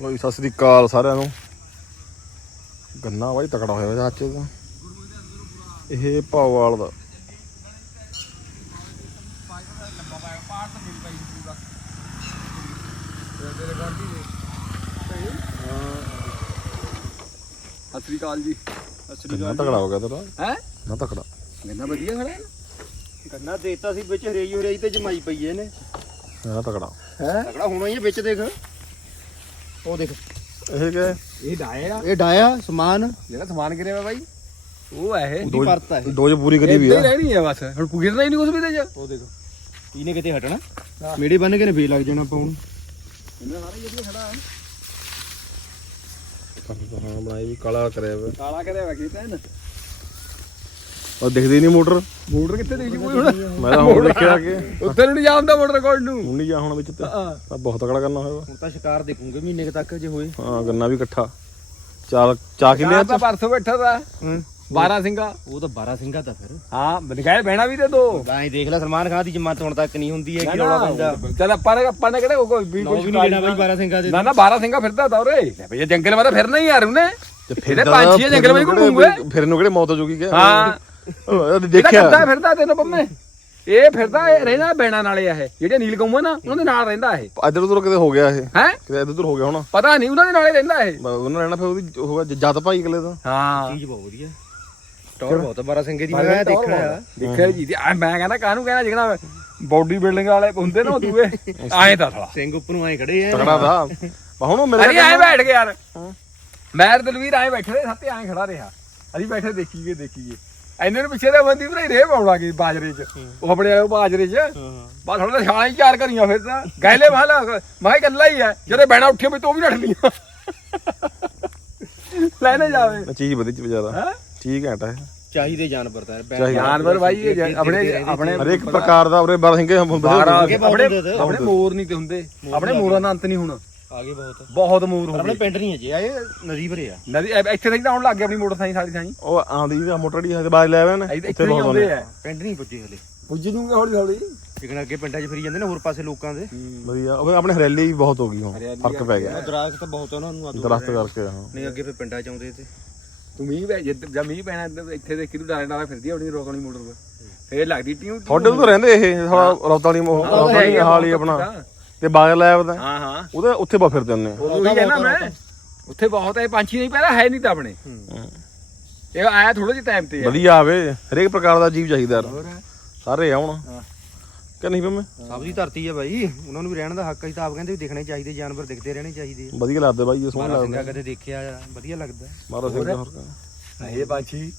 ਲੋ ਜੀ ਸਤਿ ਸ੍ਰੀ ਅਕਾਲ ਸਾਰਿਆਂ ਨੂੰ। ਗੰਨਾ ਬਾਈ ਤਕੜਾ ਹੋਇਆ ਹੋਇਆ ਅੱਜ ਦਾ ਇਹ ਭਾਵਾਲ ਦਾ। ਸਤਿ ਸ੍ਰੀ ਅਕਾਲ ਜੀ। ਸਤਿ ਗੰਨਾ ਤਕੜਾ ਹੋ ਗਿਆ ਤੇਰਾ। ਹੈ? ਨਾ ਤਕੜਾ। ਗੰਨਾ ਵਧੀਆ ਖੜਾ ਗੰਨਾ ਦੇਤਾ ਸੀ ਵਿੱਚ ਹਰੇਈ ਹਰੇਈ ਤੇ ਜਮਾਈ ਪਈ ਇਹਨੇ। ਨਾ ਤਕੜਾ। ਹੈ? ਤਕੜਾ ਹੋਣਾ ਹੀ ਹੈ ਵਿੱਚ ਦੇਖ। ਉਹ ਦੇਖ। ਇਹ ਕਿ ਇਹ ਡਾਇਆ ਇਹ ਡਾਇਆ ਸਮਾਨ। ਜਿਹੜਾ ਸਮਾਨ ਗਿਰਿਆ ਵਾ ਬਾਈ ਉਹ ਹੈ ਇਹ। ਦੋ ਪਰਤ ਹੈ ਦੋ ਪੂਰੀ ਕਰੀ ਵੀ ਆ। ਰਹਿਣੀ ਹੈ ਬਸ। ਹੁਣ ਪੁਗਿਰਦਾ ਹੀ ਨਹੀਂ ਕੁਝ ਵੀ ਤੇ ਜਾ। ਉਹ ਦੇਖ। ਇਹਨੇ ਕਿਤੇ ਹਟਣਾ? ਮੇੜੇ ਬੰਨ ਕੇ ਨੇ ਫੇਰ ਲੱਗ ਜਾਣਾ ਪਾਉਣ ਇਹਨਾਂ ਸਾਰਾ ਵਧੀਆ ਖੜਾ ਹੈ ਹਾਂ ਬਣਾਈ ਵੀ ਕਾਲਾ ਕਰਿਆ ਵਾ। ਕਾਲਾ ਕਰਿਆ ਵਾ ਕੀਤਾ ਨਾ ਉਹ ਦਿਖਦੀ ਨਹੀਂ ਮੋਟਰ। ਮੋਟਰ ਕਿੱਥੇ ਦੇਖ ਕੋਈ ਹੁਣ? ਮੈਂ ਤਾਂ ਹੁਣ ਦੇਖਿਆ ਕਿ ਉੱਥੇ ਨੂੰ ਨਹੀਂ ਜਾਂਦਾ ਮੋਟਰ ਕੋਲ ਨੂੰ। ਹੁਣ ਨਹੀਂ ਜਾ ਹੁਣ ਵਿੱਚ ਤੇ। ਆ ਬਹੁਤ ਤਕੜਾ ਕਰਨਾ ਹੋਇਆ। ਹੁਣ ਤਾਂ ਸ਼ਿਕਾਰ ਦੇਖੂਗੇ ਮਹੀਨੇ ਕੁ ਤੱਕ ਜੇ ਹੋਏ। ਹਾਂ ਗੰਨਾ ਵੀ ਇਕੱਠਾ। ਚਾਲ ਚਾ ਕਿੰਨੇ ਕਿੰਨੇ ਆ ਤਾਂ ਪਰਸੋਂ ਬੈਠਾ ਦਾ 12 ਸਿੰਘਾ। ਉਹ ਤਾਂ 12 ਸਿੰਘਾ ਤਾਂ ਫਿਰ। ਹਾਂ ਬਨਕਾਏ ਬਹਿਣਾ ਵੀ ਤੇ ਦੋ। ਗਾਂ ਦੇਖ ਲੈ ਸਲਮਾਨ ਖਾਨ ਦੀ ਜਮਾਤ ਹੁਣ ਤੱਕ ਨਹੀਂ ਹੁੰਦੀ ਹੈ ਕਿ ਰੌਲਾ ਪੈਂਦਾ। ਚੱਲ ਆਪਾਂ ਨੇ ਆਪਾਂ ਨੇ ਕਿਹੜੇ ਕੋਈ ਵੀ ਕੁਝ ਨਹੀਂ ਦੇਣਾ ਬਾਈ 12 ਸਿੰਘਾ ਦੇ ਨਾ ਨਾ 12 ਸਿੰਘਾ ਫਿਰਦਾ ਤਾ ਉਰੇ। ਲੈ ਭਈ ਜੰਗਲ ਮਾ ਤਾਂ ਫਿਰਨਾ ਹੀ ਯਾਰ ਉਹਨੇ। ਤੇ ਇਹਦੇ ਪੰਜ ਛੇ ਜੰਗਲ ਵਿੱਚ ਘੁੰਮੂਗੇ। ਫਿਰ ਨੂੰ ਕਿਹੜੇ ਮੌਤ ਹੋ ਜੂਗੀ ਕਿ ਹਾਂ। ਉਹ ਜਿਹੜਾ ਦੇਖਿਆ। ਕਰਦਾ ਫਿਰਦਾ ਤੈਨੂੰ ਪੰਮੇ। ਇਹ ਫਿਰਦਾ ਇਹ ਰਹਿਣਾ ਬੈਣਾ ਨਾਲੇ ਆ ਇਹ। ਜਿਹੜੇ ਨੀਲ ਗਊ ਨਾ ਉਹਨਾਂ ਦੇ ਨਾਲ ਰਹਿੰਦਾ ਇਹ। ਇੱਧਰ ਉਧਰ ਕਿਤੇ ਹੋ ਗਿਆ ਇਹ। ਹੈ? ਕਿਤੇ ਇੱਧਰ ਉਧਰ ਹੋ ਗਿਆ ਹੁਣ। ਪਤਾ ਨਹੀਂ ਉਹਨਾਂ ਦੇ ਨਾਲੇ ਰਹਿੰਦਾ ਇਹ। ਬਸ ਉਹਨਾਂ ਰਹਿਣਾ ਫਿਰ ਉਹਦੀ ਹੋਗਾ ਜੱਤ ਭਾਈ ਇਕਲੇ ਦਾ। ਹਾਂ। ਚੀਜ਼ ਬਹੁਤ ਵਧੀਆ। ਟੌਰ ਬਹੁਤ ਆ 12 ਸਿੰਘੇ ਦੀ ਮੈਂ ਕਿਹਾ ਦੇਖਣਾ ਆ। ਦੇਖਿਆ ਜੀ ਆ ਮੈਂ ਕਹਿੰਦਾ ਕਾਹਨੂੰ ਕਹਿਣਾ ਜਿਹੜਾ ਬਾਡੀ ਬਿਲਡਿੰਗ ਵਾਲੇ ਹੁੰਦੇ ਨਾ ਉਹ ਦੂਏ ਆਏ ਤਾਂ ਸਾਲਾ ਸਿੰਘ ਉੱਪਰ ਨੂੰ ਐ ਖੜੇ ਆ। ਤਕੜਾ ਦਾ ਹੁਣ ਉਹ ਮੇਰੇ ਅਰੇ ਆਏ ਬੈਠ ਗਏ ਯਾਰ। ਮੈਂ ਤੇ ਦਲਵੀਰ ਆਏ ਬੈਠੇ ਰਹੇ ਸੱਤੇ ਆਏ ਖੜਾ ਰਿਹਾ। ਅਸੀਂ ਬੈਠੇ ਦੇਖੀਏ ਦੇਖੀਏ। ਐਨੇ ਨੂੰ ਪਿੱਛੇ ਦੇ ਬੰਦੀ ਭਰਾਈ ਰੇ ਪਾਉਣਾ ਕੀ ਬਾਜਰੇ 'ਚ। ਉਹ ਆਪਣੇ ਵਾਲੇ ਬਾਜਰੇ 'ਚ। ਬਾ ਥੋੜਾ ਜਿਹਾ ਛਾਲਾਂ ਹੀ ਚਾਰ ਕਰੀਆਂ ਫਿਰ ਤਾਂ। ਗੈਲੇ ਵਾਲਾ ਮੈਂ ਇਕੱਲਾ ਹੀ ਆ। ਜਦੋਂ ਬੈਣਾ ਉੱਠਿਆ ਵੀ ਤੂੰ ਵੀ ਨੱਠ ਲੀਆਂ। ਲੈਣੇ ਜਾਵੇ। ਚੀਜ਼ ਵਧੀ ਚ ਹੈ? ਠੀਕ ਹੈ ਟਾ ਚਾਹੀਦੇ ਜਾਨਵਰ ਤਾਂ। ਯਾਰ। ਜਾਨਵਰ ਬਾਈ ਇਹ ਆਪਣੇ ਆਪਣੇ ਹਰੇਕ ਪ੍ਰਕਾਰ ਦਾ ਉਰੇ ਬਾਰ ਸਿੰਘੇ। ਆਪਣੇ ਮੋਰ ਨਹੀਂ ਤੇ ਹੁੰਦੇ ਆਪਣੇ ਮੋਰਾਂ ਦਾ ਅੰਤ ਨਹੀਂ ਹੁਣ। ਆਗੇ ਬਹੁਤ। ਬਹੁਤ ਮੋਰ ਹੋ ਆਪਣੇ ਗਏ। ਪਿੰਡ ਨਹੀਂ ਅਜੇ ਆਏ ਨਦੀ ਭਰੇ ਆ। ਨਦੀ ਐ- ਇੱਥੇ ਤੱਕ ਤਾਂ ਆਉਣ ਲੱਗ ਗਏ ਆਪਣੀ ਮੋਟਰ ਸਾਈ ਸਾਰੀ। ਸਾਈ ਉਹ ਆਂਦੀ ਵੀ ਮੋਟਰ ਦੀ ਬਾਜ ਲੈ ਆਵੇ ਨੇ ਇੱਥੇ ਹੀ ਆਉਂਦੇ ਆ। ਪਿੰਡ ਨਹੀਂ ਪੁੱਜੇ ਹਲੇ। ਪੁੱਜ ਜੂਗੇ ਹੌਲੀ ਹੌਲੀ। ਲੇਕਿਨ ਅੱਗੇ ਪਿੰਡਾਂ 'ਚ ਫਿਰੀ ਜਾਂਦੇ ਨੇ ਹੋਰ ਪਾਸੇ ਲੋਕਾਂ ਦੇ। ਵਧੀਆ ਉਹ ਫਿਰ ਆਪਣੇ ਹਰਿਆਲੀ ਵੀ ਬਹੁਤ ਹੋ ਗਈ ਹੁਣ ਹਰਿਆਲੀ ਫ਼ਰਕ ਪੈ ਗਿਆ। ਦਰਖਤ ਬਹੁਤ ਆ ਉਹਨਾਂ ਨੂੰ ਆਦੂ ਦਰਖਤ ਕਰਕੇ ਹਾਂ। ਨਹੀਂ ਅੱਗੇ ਫਿਰ ਪਿੰਡਾਂ 'ਚ ਆਉਂਦੇ ਤੇ। ਤੂੰ ਮੀਂਹ ਪੈ ਜਦ ਜਦ ਮੀਂਹ ਪੈਣਾ ਇੱਧਰ- ਇੱਥੇ ਦੇਖੀ ਤੂੰ ਡਾਰੇ ਡਾਰੇ ਫਿਰਦੀ ਆਪਣੀ ਰੋਕਣੀ ਮੋਟਰ ਤੇ। ਫੇਰ ਲੱਗਦੀ ਟਿਊ ਤੁਹਾਡੇ ਉਧਰ ਰਹਿੰਦੇ ਇਹ ਥੋੜਾ ਰੌਤਾਲੀ ਮੋਹ ਰੌਤਾਲੀ ਹਾਲੀ ਆਪਣਾ। ਤੇ ਬਾਗ ਲੈ ਆਵਦਾ ਹਾਂ ਹਾਂ। ਉਹਦੇ ਉੱਥੇ ਬਾ ਫਿਰਦੇ ਹੁੰਦੇ ਆ। ਉਹ ਹੀ ਕਹਿੰਦਾ ਮੈਂ ਉੱਥੇ ਬਹੁਤ ਹੈ ਪੰਛੀ ਨਹੀਂ ਪੈਦਾ ਹੈ ਨਹੀਂ ਤਾਂ ਆਪਣੇ। ਇਹ ਆਇਆ ਥੋੜੇ ਜਿਹੇ ਟਾਈਮ ਤੇ ਆ ਵਧੀਆ ਆਵੇ ਹਰੇਕ ਪ੍ਰਕਾਰ ਦਾ ਜੀਵ ਚਾਹੀਦਾ ਯਾਰ। ਸਾਰੇ ਆਉਣ। ਹਾਂ। ਕਿ ਨਹੀਂ ਪੰਮੇ ਸਭ ਦੀ ਧਰਤੀ ਆ ਬਾਈ ਉਹਨਾਂ ਨੂੰ ਵੀ ਰਹਿਣ ਦਾ ਹੱਕ ਹੈ ਤਾਂ ਆਪ ਕਹਿੰਦੇ ਵੀ ਦੇਖਣੇ ਚਾਹੀਦੇ ਜਾਨਵਰ ਦਿਖਦੇ ਰਹਿਣੇ ਚਾਹੀਦੇ ਵਧੀਆ ਲੱਗਦੇ ਬਾਈ ਇਹ ਸੋਹਣੇ ਲੱਗਦੇ। ਸਿੰਘਾ ਕਦੇ ਦੇਖਿਆ ਵਧੀਆ ਲੱਗਦਾ। ਮਾਰਾ ਸਿੰਘ ਦਾ ਫ਼ਰਕ ਇਹ ਪੰਛੀ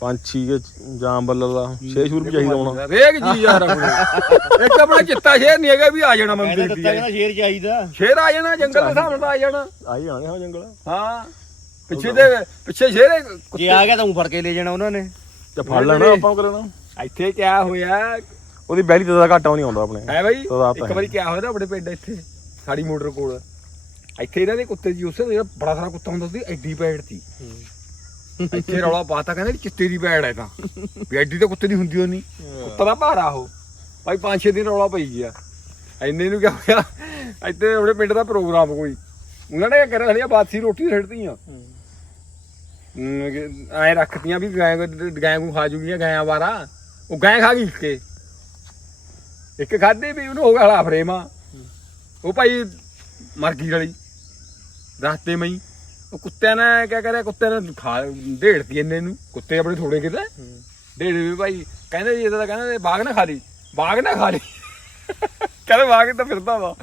ਪੰਛੀ ਕੇ ਜਾਂ ਬੱਲਰ ਦਾ ਛੇ ਸ਼ੂਰ ਵੀ ਚਾਹੀਦਾ ਹੁਣ। ਰੇਗ ਜੀ ਯਾਰ ਆਪਣੇ ਇੱਕ ਆਪਣਾ ਚਿੱਟਾ ਸ਼ੇਰ ਨਹੀਂ ਹੈਗਾ ਵੀ ਆ ਜਾਣਾ ਕਹਿੰਦਾ ਮੰਦਿਰ ਦਿੱਤਾ ਦੀ ਕਹਿੰਦਾ ਸ਼ੇਰ ਚਾਹੀਦਾ। ਸ਼ੇਰ ਆ ਜਾਣਾ ਜੰਗਲ ਦੇ ਹਿਸਾਬ ਨਾਲ ਆ ਜਾਣਾ। ਆਈ ਜਾਣਗੇ ਹਾਂ ਜੰਗਲ। ਹਾਂ। ਪਿੱਛੇ ਦੇ ਪਿੱਛੇ ਸ਼ੇਰ ਹੈ, ਜੇ ਆ ਗਿਆ ਤਾਂ ਉਹ ਫੜ ਕੇ ਲੈ ਜਾਣਾ ਉਹਨਾਂ ਨੇ। ਤੇ ਫੜ ਲੈਣਾ ਆਪਾਂ ਕਰਨਾ ਇੱਥੇ ਕਿਆ ਹੋਇਆ? ਉਹਦੀ ਬੈਲੀ ਤੇ ਦਾ ਘਾਟਾ ਨਹੀਂ ਆਉਂਦਾ ਆਪਣੇ। ਹੈ ਬਾਈ ਇੱਕ ਵਾਰੀ ਕਿਆ ਹੋਇਆ ਨਾ ਆਪਣੇ ਪਿੰਡ ਇੱਥੇ ਸਾਡੀ ਮੋਟਰ ਕੋਲ। ਇੱਥੇ ਇਹਨਾਂ ਦੇ ਕੁੱਤੇ ਜੀ ਉਸੇ ਜਿਹੜਾ ਬੜਾ ਸਾਰਾ ਕੁੱਤਾ ਹੁੰਦਾ ਸੀ ਐਡੀ ਪੈੜ ਸੀ। ਇੱਥੇ ਰੌਲਾ ਪਾਤਾ ਕਹਿੰਦੇ ਵੀ ਚਿੱਟੇ ਦੀ ਪੈੜ ਹੈ ਤਾਂ। ਵੀ ਐਡੀ ਤਾਂ ਕੁੱਤੇ ਦੀ ਹੁੰਦੀ ਨਹੀਂ ਕੁੱਤਾ ਦਾ ਭਾਰਾ ਉਹ। ਭਾਈ ਪੰਜ ਛੇ ਦਿਨ ਰੌਲਾ ਪਈ ਗਿਆ। ਐਨੇ ਨੂੰ ਕਿਆ ਹੋਇਆ? ਇੱਥੇ ਆਪਣੇ ਪਿੰਡ ਦਾ ਪ੍ਰੋਗਰਾਮ ਕੋਈ। ਉਹਨਾਂ ਨੇ ਕਰਿਆ ਹਲੀਆਂ ਬਾਸੀ ਰੋਟੀ ਛੱਡਤੀਆਂ। ਐ ਰੱਖਤੀਆਂ ਵੀ ਗਾਂ ਗਾਂ ਨੂੰ ਖਾ ਜੂਗੀਆਂ ਗਾਂ ਵਾਰਾ। ਉਹ ਗਾਂ ਖਾ ਗਈ ਕੇ। ਇੱਕ ਖਾਦੇ ਵੀ ਉਹਨੂੰ ਹੋ ਗਿਆ ਹਲਾ ਫਰੇਮਾ ਉਹ ਭਾਈ ਮਰ ਗਈ ਵਾਲੀ ਰਸਤੇ ਮਈ। ਉਹ ਕੁੱਤਿਆਂ ਨੇ ਕਿਆ ਕਰਿਆ? ਕੁੱਤਿਆਂ ਨੇ ਖਾ ਢੇੜਤੀ ਇੰਨੇ ਨੂੰ। ਕੁੱਤੇ ਆਪਣੇ ਥੋੜੇ ਕਿਤੇ। ਢੇੜ ਵੀ ਭਾਈ ਕਹਿੰਦੇ ਜੀ ਇਹਦਾ ਤਾਂ ਕਹਿੰਦੇ ਬਾਗ ਨਾ ਖਾ ਲਈ। ਬਾਗ ਨਾ ਖਾ ਲਈ। ਕਹਿੰਦੇ ਬਾਗ ਤਾਂ ਫਿਰਦਾ ਵਾ।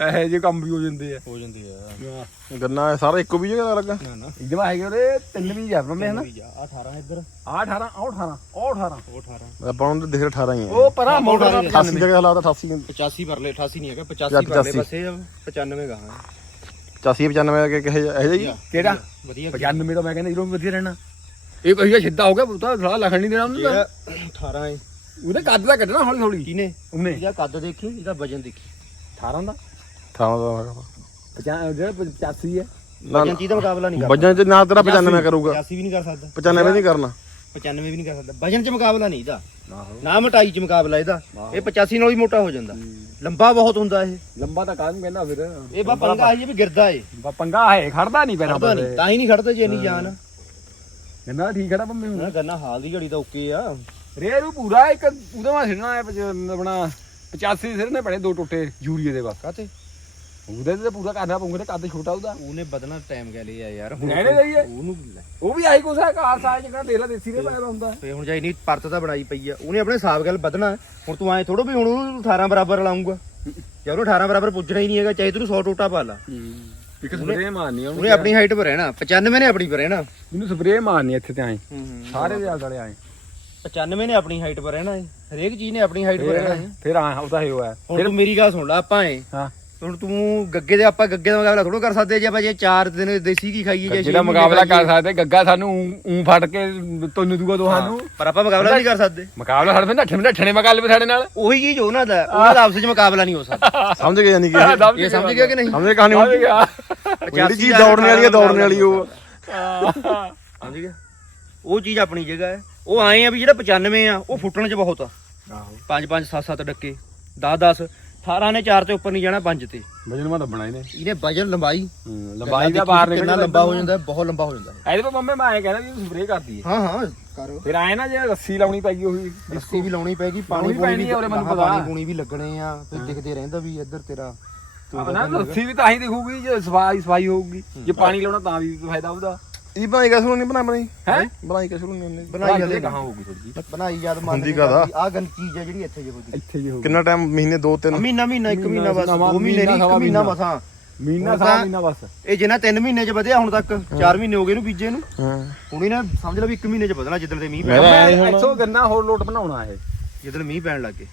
ਇਹ ਜੇ ਕੰਮ ਵੀ ਹੋ ਜਾਂਦੇ ਆ। ਹੋ ਜਾਂਦੀ ਆ। ਗੰਨਾ ਸਾਰਾ ਇੱਕੋ ਵੀ ਜਗ੍ਹਾ ਲੱਗਾ ਨਾ ਨਾ। ਇਹਦੇ ਹੈਗੇ ਉਹਦੇ ਤਿੰਨ ਵੀ ਜਾ ਮੈਂ ਹਨਾ? ਆ। 18 ਇੱਧਰ। ਆ 18 ਉਹ 18 ਉਹ 18 ਉਹ 18 ਆਪਾਂ ਨੂੰ ਦੇਖ 18 ਹੀ ਆ। ਉਹ ਪਰਾਂ ਮੋਟਰ ਦਾ 88 ਜਗ੍ਹਾ ਹਾਲਾਤ 88 85 ਪਰ ਲੈ 88 ਨਹੀਂ ਹੈਗਾ 85 ਪਰ ਲੈ 85 ਬਸ ਇਹ 95 ਗਾ 85 95 ਕੇ ਕਹੇ ਇਹ ਜੀ? ਕਿਹੜਾ? ਵਧੀਆ। 95 ਤਾਂ ਮੈਂ ਕਹਿੰਦਾ ਵੀ ਵਧੀਆ ਰਹਿਣਾ। ਇਹ ਕਹੀਆ ਸਿੱਧਾ ਹੋ ਗਿਆ ਪੁੱਤਾ ਥੋੜਾ ਲਖਣ ਨਹੀਂ ਦੇਣਾ ਉਹਨੂੰ ਤਾਂ। ਜਿਹੜਾ 18 ਹੈ। ਉਹਦੇ ਕੱਦ ਦਾ ਕੱਢਣਾ ਹੌਲੀ ਹੌਲੀ। ਕਿਨੇ ਉਹਨੇ। ਇਹਦਾ ਕੱਦ ਦੇਖੀ ਇਹਦਾ ਵਜਨ ਦੇਖੀ। 18 ਦਾ? ਥਾਂ ਦਾ 50 ਜਿਹੜਾ 85 ਹੈ। ਨਾ ਵਜਨ ਚੀਜ਼ ਦਾ ਮੁਕਾਬਲਾ ਨਹੀਂ ਕਰਦਾ। ਵਜਨ ਚ ਨਾ ਤੇਰਾ 95 ਕਰੂਗਾ। 85 ਵੀ ਨਹੀਂ ਕਰ ਸਕਦਾ। 95 ਨਹੀਂ ਕਰਨਾ। 95 ਵੀ ਨਹੀਂ ਕਰ ਸਕਦਾ। ਵਜਨ ਚ ਮੁਕਾਬਲਾ ਨਹੀਂ ਇਹਦਾ। ਨਾ ਮਟਾਈ ਚ ਮੁਕਾਬਲਾ ਇਹਦਾ। ਇਹ 85 ਨਾਲ ਵੀ ਮੋਟਾ ਹੋ ਜਾਂਦਾ। ਲੰਬਾ ਬਹੁਤ ਹੁੰਦਾ ਇਹ। ਲੰਬਾ ਤਾਂ ਕਾਹਨੂੰ ਕਹਿੰਦਾ ਫਿਰ? ਇਹ ਬਾ ਪੰਗਾ ਇਹ ਵੀ ਗਿਰਦਾ ਏ। ਬਾ ਪੰਗਾ ਹੈ ਖੜਦਾ ਨਹੀਂ ਪੈਣਾ ਨਹੀਂ ਤਾਂ ਹੀ ਨਹੀਂ ਖੜਦਾ ਜੇ ਇੰਨੀ ਜਾਨ। ਕਹਿੰਦਾ ਠੀਕ ਖੜਾ ਪੰਮੇ ਹੁਣ ਗੰਨਾ ਹਾਲ ਦੀ ਘੜੀ ਤਾਂ ਓਕੇ ਆ। ਰੇ ਨੂੰ ਪੂਰਾ ਇੱਕ ਉਹਦੇ ਮਾ ਪਚ- ਆਪਣਾ 85 ਸਿਰ ਨੇ ਬਣੇ ਦੋ ਟੁੱਟੇ ਯੂਰੀਏ ਦੇ ਬਸ। ਕਾਤੇ ਉਹਦੇ ਤੇ ਪੂਰਾ ਕਰਨਾ ਪਊਗਾ ਤੇ ਕੱਦ ਛੋਟਾ ਉਹਦਾ। ਉਹਨੇ ਬਦਲਣਾ ਟਾਈਮ ਕਹਿ ਲਿਆ ਯਾਰ ਰਹਿਣੇ ਲਈਏ ਉਹਨੂੰ ਉਹ ਵੀ ਆਈ ਹੈ ਕਾਰ ਸਾਜ ਜਿਹੜਾ ਤੇਲਾ ਦੇਸੀ ਦੇ ਪਾਇਆ ਹੁੰਦਾ। ਫੇ ਹੁਣ ਜਾਈ ਨਹੀਂ ਪਰਤ ਤਾਂ ਬਣਾਈ ਪਈ ਆ। ਉਹਨੇ ਆਪਣੇ ਹਿਸਾਬ ਗੱਲ ਵਧਣਾ ਹੁਣ ਤੂੰ ਐ ਥੋੜੋ ਵੀ ਹੁਣ ਉਹਨੂੰ 18 ਬਰਾਬਰ ਲਾਉਂਗਾ ਜੇ ਉਹਨੂੰ 18 ਬਰਾਬਰ ਪੁੱਜਣਾ ਹੀ ਨਹੀਂ ਹੈਗਾ ਚਾਹੇ ਤੈਨੂੰ 100 ਟੋਟਾ ਪਾ ਲਾ। ਇੱਕ ਸਪਰੇਅ ਮਾਰਨੀ ਆ ਉਹਨੇ ਆਪਣੀ ਹਾਈਟ ਪਰ ਰਹਿਣਾ। 95 ਨੇ ਆਪਣੀ ਪਰ ਰਹਿਣਾ। ਮੈਨੂੰ ਸਪਰੇਅ ਮਾਰਨੀ ਇੱਥੇ ਤੇ ਆਏ ਸਾਰੇ ਦੇ ਆਲੇ ਆਏ 95 ਨੇ ਆਪਣੀ ਹਾਈਟ ਪਰ ਰਹਿਣਾ ਏ। ਹਰੇਕ ਚੀਜ਼ ਨੇ ਆਪਣੀ ਹਾਈਟ ਪਰ ਰਹਿਣਾ ਏ। ਫਿਰ ਆ ਉਹਦਾ ਹੀ ਹੋਇਆ ਹੁਣ ਤੂੰ ਮੇਰੀ ਗੱਲ ਸੁਣ ਲੈ ਆਪਾਂ ਏ ਹਾਂ। ਹੁਣ ਤੂੰ ਗੱਗੇ ਦੇ ਆਪਾਂ ਗੱਗੇ ਦਾ ਮੁਕਾਬਲਾ ਥੋੜੋ ਕਰ ਸਕਦੇ ਜੇ ਆਪਾਂ ਜੇ 4 ਦਿਨ ਦੇਸੀ ਕੀ ਖਾਈਏ ਜਾਂ ਜਿਹੜਾ ਮੁਕਾਬਲਾ ਕਰ। ਸਕਦੇ ਗੱਗਾ ਸਾਨੂੰ ਉਂ ਫੜ ਕੇ ਤੁਹਾਨੂੰ ਦੂਗਾ ਦੋਹਾਂ ਨੂੰ। ਪਰ ਆਪਾਂ ਮੁਕਾਬਲਾ ਨਹੀਂ ਕਰ ਸਕਦੇ। ਮੁਕਾਬਲਾ ਸਾਡੇ ਨੱਠੇ ਨੱਠਣੇ ਮਕਾਲ ਵੀ ਸਾਡੇ ਨਾਲ। ਉਹੀ ਚੀਜ਼ ਉਹਨਾਂ ਦਾ ਉਹਨਾਂ ਦਾ ਆਪਸ ਵਿੱਚ ਮੁਕਾਬਲਾ ਨਹੀਂ ਹੋ ਸਕਦਾ। ਸਮਝ ਗਏ ਯਾਨੀ ਕਿ ਇਹ? ਸਮਝ ਗਿਆ ਕਿ ਨਹੀਂ? ਸਮਝ ਕਹਾਣੀ ਹੁਣ? ਗਿਆ। ਜਿਹੜੀ ਚੀਜ਼ ਦੌੜਨੇ ਵਾਲੀ ਹੈ ਦੌੜਨੇ ਵਾਲੀ ਉਹ। ਸਮਝ ਗਿਆ? ਉਹ ਚੀਜ਼ ਆਪਣੀ ਜਗ੍ਹਾ ਹੈ। ਉਹ ਆਏ ਆ ਵੀ ਜਿਹੜਾ 95 ਆ ਉਹ ਫੁੱਟਣ 'ਚ ਬਹੁਤ ਆ। ਆਹੋ। 5 5 7 7 ਡੱਕੇ 10 10 18 ਨੇ 4 ਤੇ ਉੱਪਰ ਨਹੀਂ ਜਾਣਾ 5 ਤੇ। ਵਜਨ ਮਾ ਦੱਬਣਾ ਇਹਨੇ ਇਹਨੇ ਵਜਨ ਲੰਬਾਈ। ਲੰਬਾਈ ਦਾ ਬਾਹਰ ਕਿੰਨਾ ਨਿਕਲਣਾ ਲੰਬਾ ਹੋ ਜਾਂਦਾ ਹੈ, ਬਹੁਤ ਲੰਬਾ ਹੋ ਜਾਂਦਾ ਹੈ ਇਹਦੇ ਪਰ ਮੰਮੇ ਮੈਂ ਐਂ ਕਹਿੰਦਾ ਵੀ ਸਪਰੇਅ ਕਰਦੀ ਹੈ ਹਾਂ ਹਾਂ ਕਰ। ਫਿਰ ਆਏ ਨਾ ਜੇ ਰੱਸੀ ਲਾਉਣੀ ਪੈਗੀ ਉਹੀ ਰੱਸੀ ਵੀ ਲਾਉਣੀ ਪੈਗੀ ਪਾਣੀ ਲਾਉਣੀ ਪੂਣੀ ਆ, ਉਰੇ ਮੈਨੂੰ ਪਤਾ। ਪਾਣੀ ਪੂਣੀ ਵੀ ਲੱਗਣੇ ਆ ਫਿਰ ਦਿਖਦੇ ਰਹਿੰਦਾ ਵੀ ਇੱਧਰ ਤੇਰਾ ਨਾ ਰੱਸੀ ਵੀ ਤਾਂ ਹੀ ਦਿਖੂਗੀ ਜੇ ਸਫ਼ਾਈ ਸਫ਼ਾਈ ਹੋਊਗੀ। ਜੇ ਪਾਣੀ ਲਾਉਣਾ ਤਾਂ ਵੀ ਫਾਇਦਾ ਉਹਦਾ। ਇਹ ਬਣਾਈ ਕਿਸ ਨੂੰ ਨਹੀਂ ਬਣਾ ਬਣਾਈ? ਹੈ? ਬਣਾਈ ਕਿਸ ਨੂੰ ਨਹੀਂ ਉਹਨੇ ਬਣਾਈ ਹਲੇ ਕਹਾਂ ਹੋਊਗੀ ਥੋੜੀ ਜੀ ਬਣਾਈ ਜਦ ਮੰਨ ਹੁੰਦੀ ਕਾਹਦਾ? ਆ ਗੰ ਚੀਜ਼ ਆ ਜਿਹੜੀ ਇੱਥੇ ਜੇ ਹੋਦੀ ਇੱਥੇ ਜੀ ਹੋਊਗੀ ਕਿੰਨਾ ਟਾਈਮ ਮਹੀਨੇ 2 3 ਮਹੀਨਾ ਮਹੀਨਾ ਇੱਕ ਮਹੀਨਾ ਬਸ ਨਵਾਂ ਦੋ ਮਹੀਨੇ ਨਹੀਂ ਇੱਕ ਮਹੀਨਾ, ਮਹੀਨਾ। ਸਵਾ ਮਸਾਂ ਮਹੀਨਾ ਹੁਣ ਸਾ ਤਾਂ- ਮਹੀਨਾ ਬਸ। ਇਹ ਜਿੰਨਾ 3 ਮਹੀਨੇ ਚ ਵਧਿਆ ਹੁਣ ਤੱਕ 4 ਮਹੀਨੇ ਹੋ ਗਏ ਇਹਨੂੰ ਬੀਜੇ ਨੂੰ। ਹਾਂ। ਹੁਣ ਇਹਨੇ ਸਮਝ ਲੈ ਵੀ 1 ਮਹੀਨੇ ਚ ਵਧਣਾ ਜਿੱਦਣ ਤੇ ਮੀਂਹ ਮੈਂ ਪੈਣਾ ਐਂ ਹੁਣ- ਇੱਥੋਂ ਗੰਨਾ ਹੋਰ ਲੋਟ ਬਣਾਉਣਾ ਇਹ। ਜਿੱਦਣ ਮੀਂਹ ਪੈਣ ਲੱਗੇ